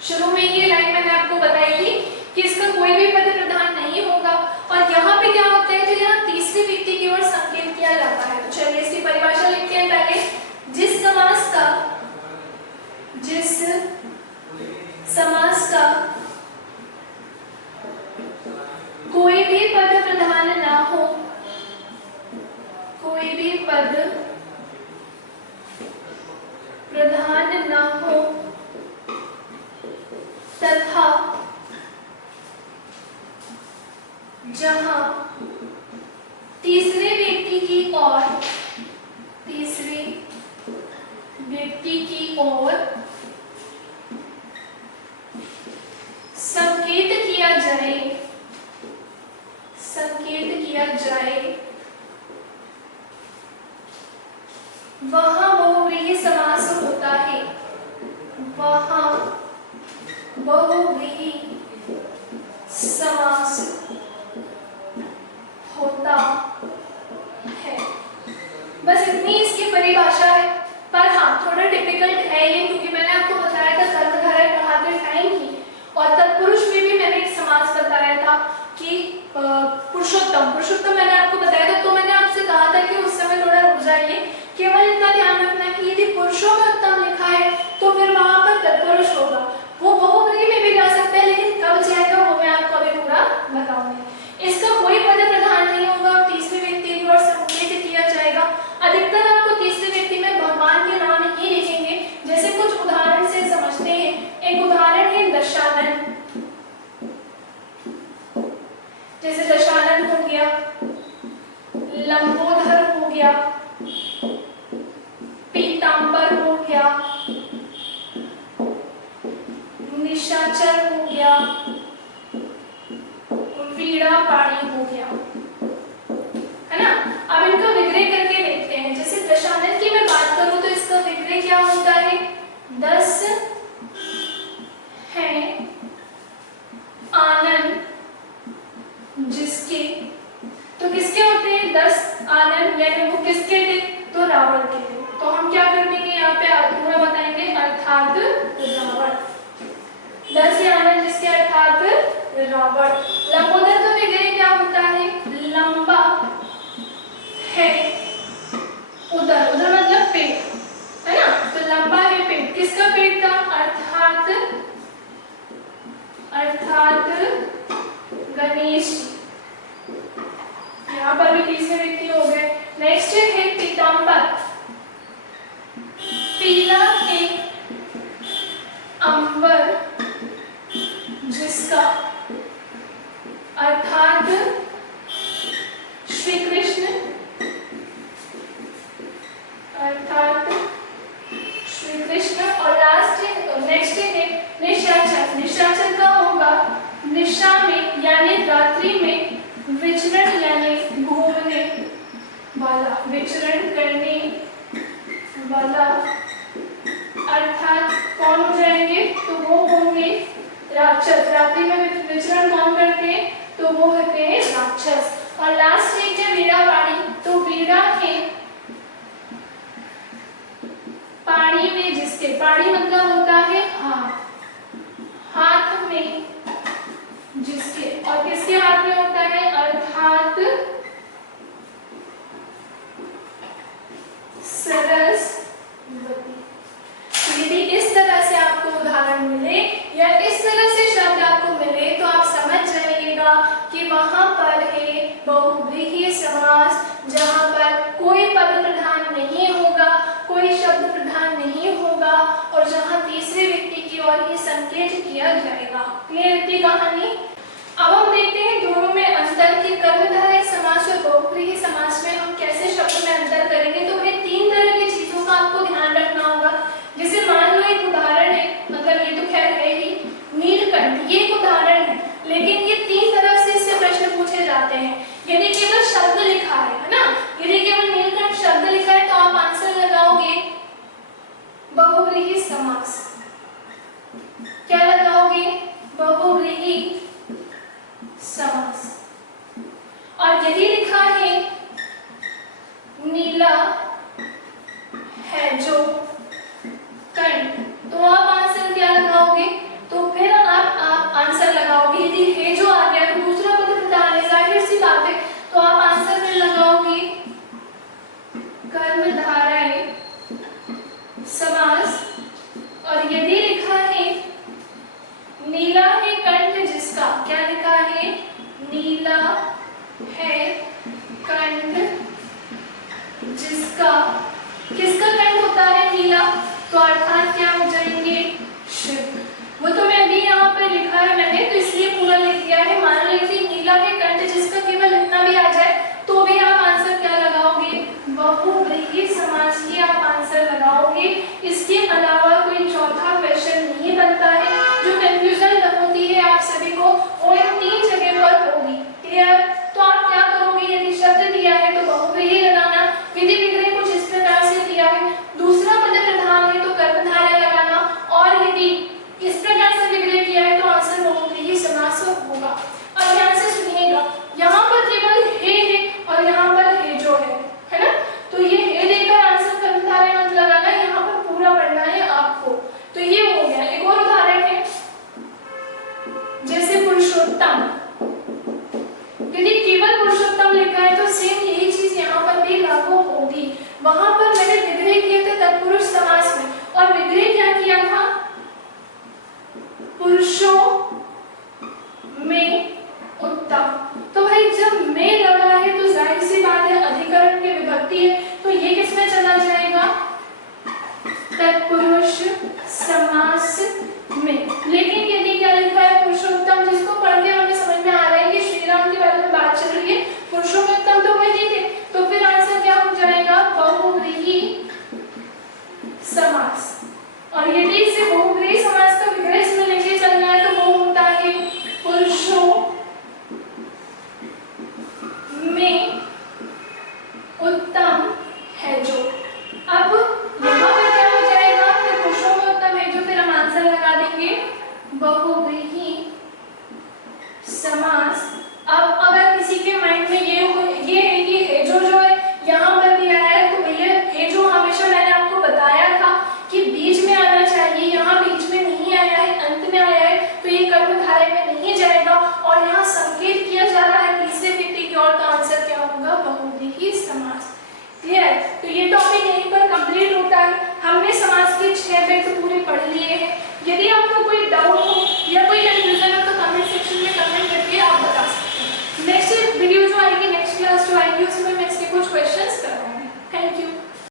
शुरू में ये लाइन मैंने आपको बताई थी कि इसका कोई भी पद प्रधान नहीं होगा। और यहाँ पे क्या होता है, तो यहाँ तीसरे व्यक्ति की ओर संकेत किया जाता है। तो चलिए इसकी परिभाषा लिखते हैं पहले। जिस समास का कोई भी पद प्रधान ना हो, कोई भी पद प्रधान ना हो, तथा जहां तीसरे व्यक्ति की ओर संकेत किया जाए वहां बहुव्रीहि समास होता है। वहां बहुव्रीहि समास होता है। बस इतनी इसकी परिभाषा है। पर हाँ, थोड़ा डिफिकल्ट है ये, क्योंकि मैंने आपको बताया था कर्मधारय पढ़ाते टाइम ही, और तत्पुरुष में भी मैंने एक समास बताया था कि पुरुषोत्तम मैंने आपको बताया था। तो मैंने आपसे कहा था कि उस समय थोड़ा रुक जाइए, केवल इतना ध्यान रखना कि यदि पुरुषों में उत्तम लिखा है तो फिर वहां पर तत्पुरुष होगा। वो बहुव्रीहि में भी जा सकता है, लेकिन कब जाएगा वो मैं आपको अभी पूरा बताऊंगी। इसका कोई पद प्रधान नहीं होगा, तीसरे व्यक्ति की ओर संकेत किया जाएगा। अधिकतर आपको तीसरे व्यक्ति में भगवान के नाम ही लिखेंगे। जैसे कुछ उदाहरण से समझते हैं। एक उदाहरण है दशानन। जैसे दशानन हो गया, लंबोदर हो गया, पीतांबर हो गया, निशाचर हो गया, वीणापाणी हो गया, है ना। अब इनका विग्रह करके देखते हैं। जैसे दशानन की मैं बात करूं तो इसका विग्रह क्या होता है, 10 है आनन जिसके। तो किसके होते हैं 10 आनन, यानी वो किसके थे, तो रावण के थे। तो हम क्या कर देंगे यहाँ पे पूरा बताएंगे, अर्थात रावण। 10 आनन जिसके अर्थात रावण। लंबोदर का विग्रह क्या होता है, लंबा है उदर, उदर मतलब पेट, है ना। तो लंबा है पेट, किसका पेट था, अर्थात गणेश। यहाँ पर भी तीसरे व्यक्ति हो गए। नेक्स्ट है पीतांबर। पीला है अंबर जिसका, अर्थात श्री कृष्ण, और लास्ट है नेक्स्ट है निशाचर। निशाचर का होगा निशा में यानी रात्रि में विचरण यानी घूमने वाला, विचरण करने वाला। अर्थात कौन हो जाएंगे, तो वो होंगे राक्षस। रात्रि में विचरण कौन करते हैं, तो वो होते हैं राक्षस। और लास्ट एक है वीणापाणी। तो वीणा है पाणी में जिसके, पाणी मतलब होता है हाथ, हाथ में जिसके, और किसके हाथ में होता है, अर्थात सरस्वती। यदि इस तरह से आपको उदाहरण मिले या इस तरह से शब्द आपको मिले तो आप समझ जाइएगा कि वहां पर है बहुव्रीहि समास, जहां पर कोई पद प्रधान नहीं होगा, कोई शब्द प्रधान नहीं होगा, और जहां तीसरे व्यक्ति की ओर ही संकेत किया जाएगा। क्लियर है कहानी। अब हम देखते हैं दोनों में अंतर कि कर्मधारय समास और बहुव्रीहि समास में हम कैसे शब्द में अंतर करेंगे। तो ये 3 तरह की चीजों का आपको ध्यान रखना होगा। जैसे मान लो एक उदाहरण है, मतलब ये तो खैर है ही, नीलकंठ, ये एक उदाहरण है, लेकिन ये 3 तरह से इससे प्रश्न पूछे जाते हैं। यदि केवल शब्द लिखा है ना, यदि केवल नीलकंठ शब्द लिखा है तो आप आंसर लगाओगे बहुव्रीहि समास। क्या लगाओगे, बहुव्रीहि समास। और यदि लिखा है नीला है जो, नीला है कंठ जिसका, किसका कंठ होता है नीला, तो अर्थात क्या हो जाएंगे, शिव। वो तो मैं अभी यहाँ पर लिखा है मैंने, तो इसलिए पूरा लिख दिया है। मान लीजिए नीला है कंठ जिसका केवल इतना भी आ जाए तो भी आप आंसर क्या लगाओगे, बहुव्रीहि समास की आप आंसर लगाओगे। इसके अलावा कोई चौथा क्वेश्चन नहीं बनता है। जो कंफ्यूजन होती है आप सभी को वो इन 3 जगह पर होगी। क्लियर? तो आप क्या करोगे, यदि शब्द दिया है तो बहुव्रीहि लगाना, विधि विग्रह कुछ इस प्रकार से दिया है, दूसरा पद प्रधान है तो कर्मधारय लगाना, और यदि इस प्रकार से विग्रह किया है तो आंसर बहुव्रीहि समास होगा। अब ध्यान से सुनिएगा, यहाँ पर केवल हे है और यहाँ पर हे जो है ना, तो ये हे देकर आंसर कर्मधारय मत लगाना, यहाँ पर पूरा पढ़ना है आपको। तो ये हो गया। एक और उदाहरण है, जैसे पुरुषोत्तम, यदि केवल पुरुषोत्तम लिखा है तो सेम यही चीज यहाँ पर भी लागू होगी। वहां पर मैंने विग्रह किए थे तत्पुरुष समास में, और विग्रह क्या किया था, पुरुषों में उत्तम। तो भाई जब में लगा है तो जाहिर सी बात है अधिकरण की विभक्ति है, तो ये किसमें चला जाएगा, तत्पुरुष समास में। लेकिन यदि क्या लिखा है, पुरुषोत्तम, जिसको पढ़ के हमें समझ में आ रहा है कि श्री राम के बारे में बात चल रही है, पुरुषों में उत्तम तो वही थे, तो फिर आंसर क्या हो जाएगा, बहुव्रीहि समास। और यदि इसे बहुव्रीहि समास का विग्रह इसमें लेके चलना है तो वो होता है पुरुषों में उत्तम है जो। अब यहाँ पर क्या हो जाएगा, फिर पुरुषों में उत्तम है जो, फिर हम आंसर लगा देंगे बहुव्रीहि समास। अब अगर किसी के माइंड में ये है कि हे जो है यहाँ पर भी आया है, तो भैया हे जो हमेशा मैंने आपको बताया था कि बीच में आना चाहिए, यहाँ बीच में नहीं आया है, अंत में आया है, तो ये कर्मधारय में नहीं जाएगा, और यहाँ संकेत किया जा रहा है तीसरे व्यक्ति की ओर, तो आंसर क्या होगा, बहुव्रीहि समास। क्लियर? तो ये टॉपिक यहीं पर कंप्लीट होता है। हमने समास के 6 पेज पूरे पढ़ लिए हैं। यदि आपको कोई डाउट हो या कोई कंफ्यूजन हो तो कमेंट सेक्शन में कमेंट करके आप बता सकते हैं। नेक्स्ट वीडियो जो आएगी, नेक्स्ट क्लास जो आएगी, उसमें मैं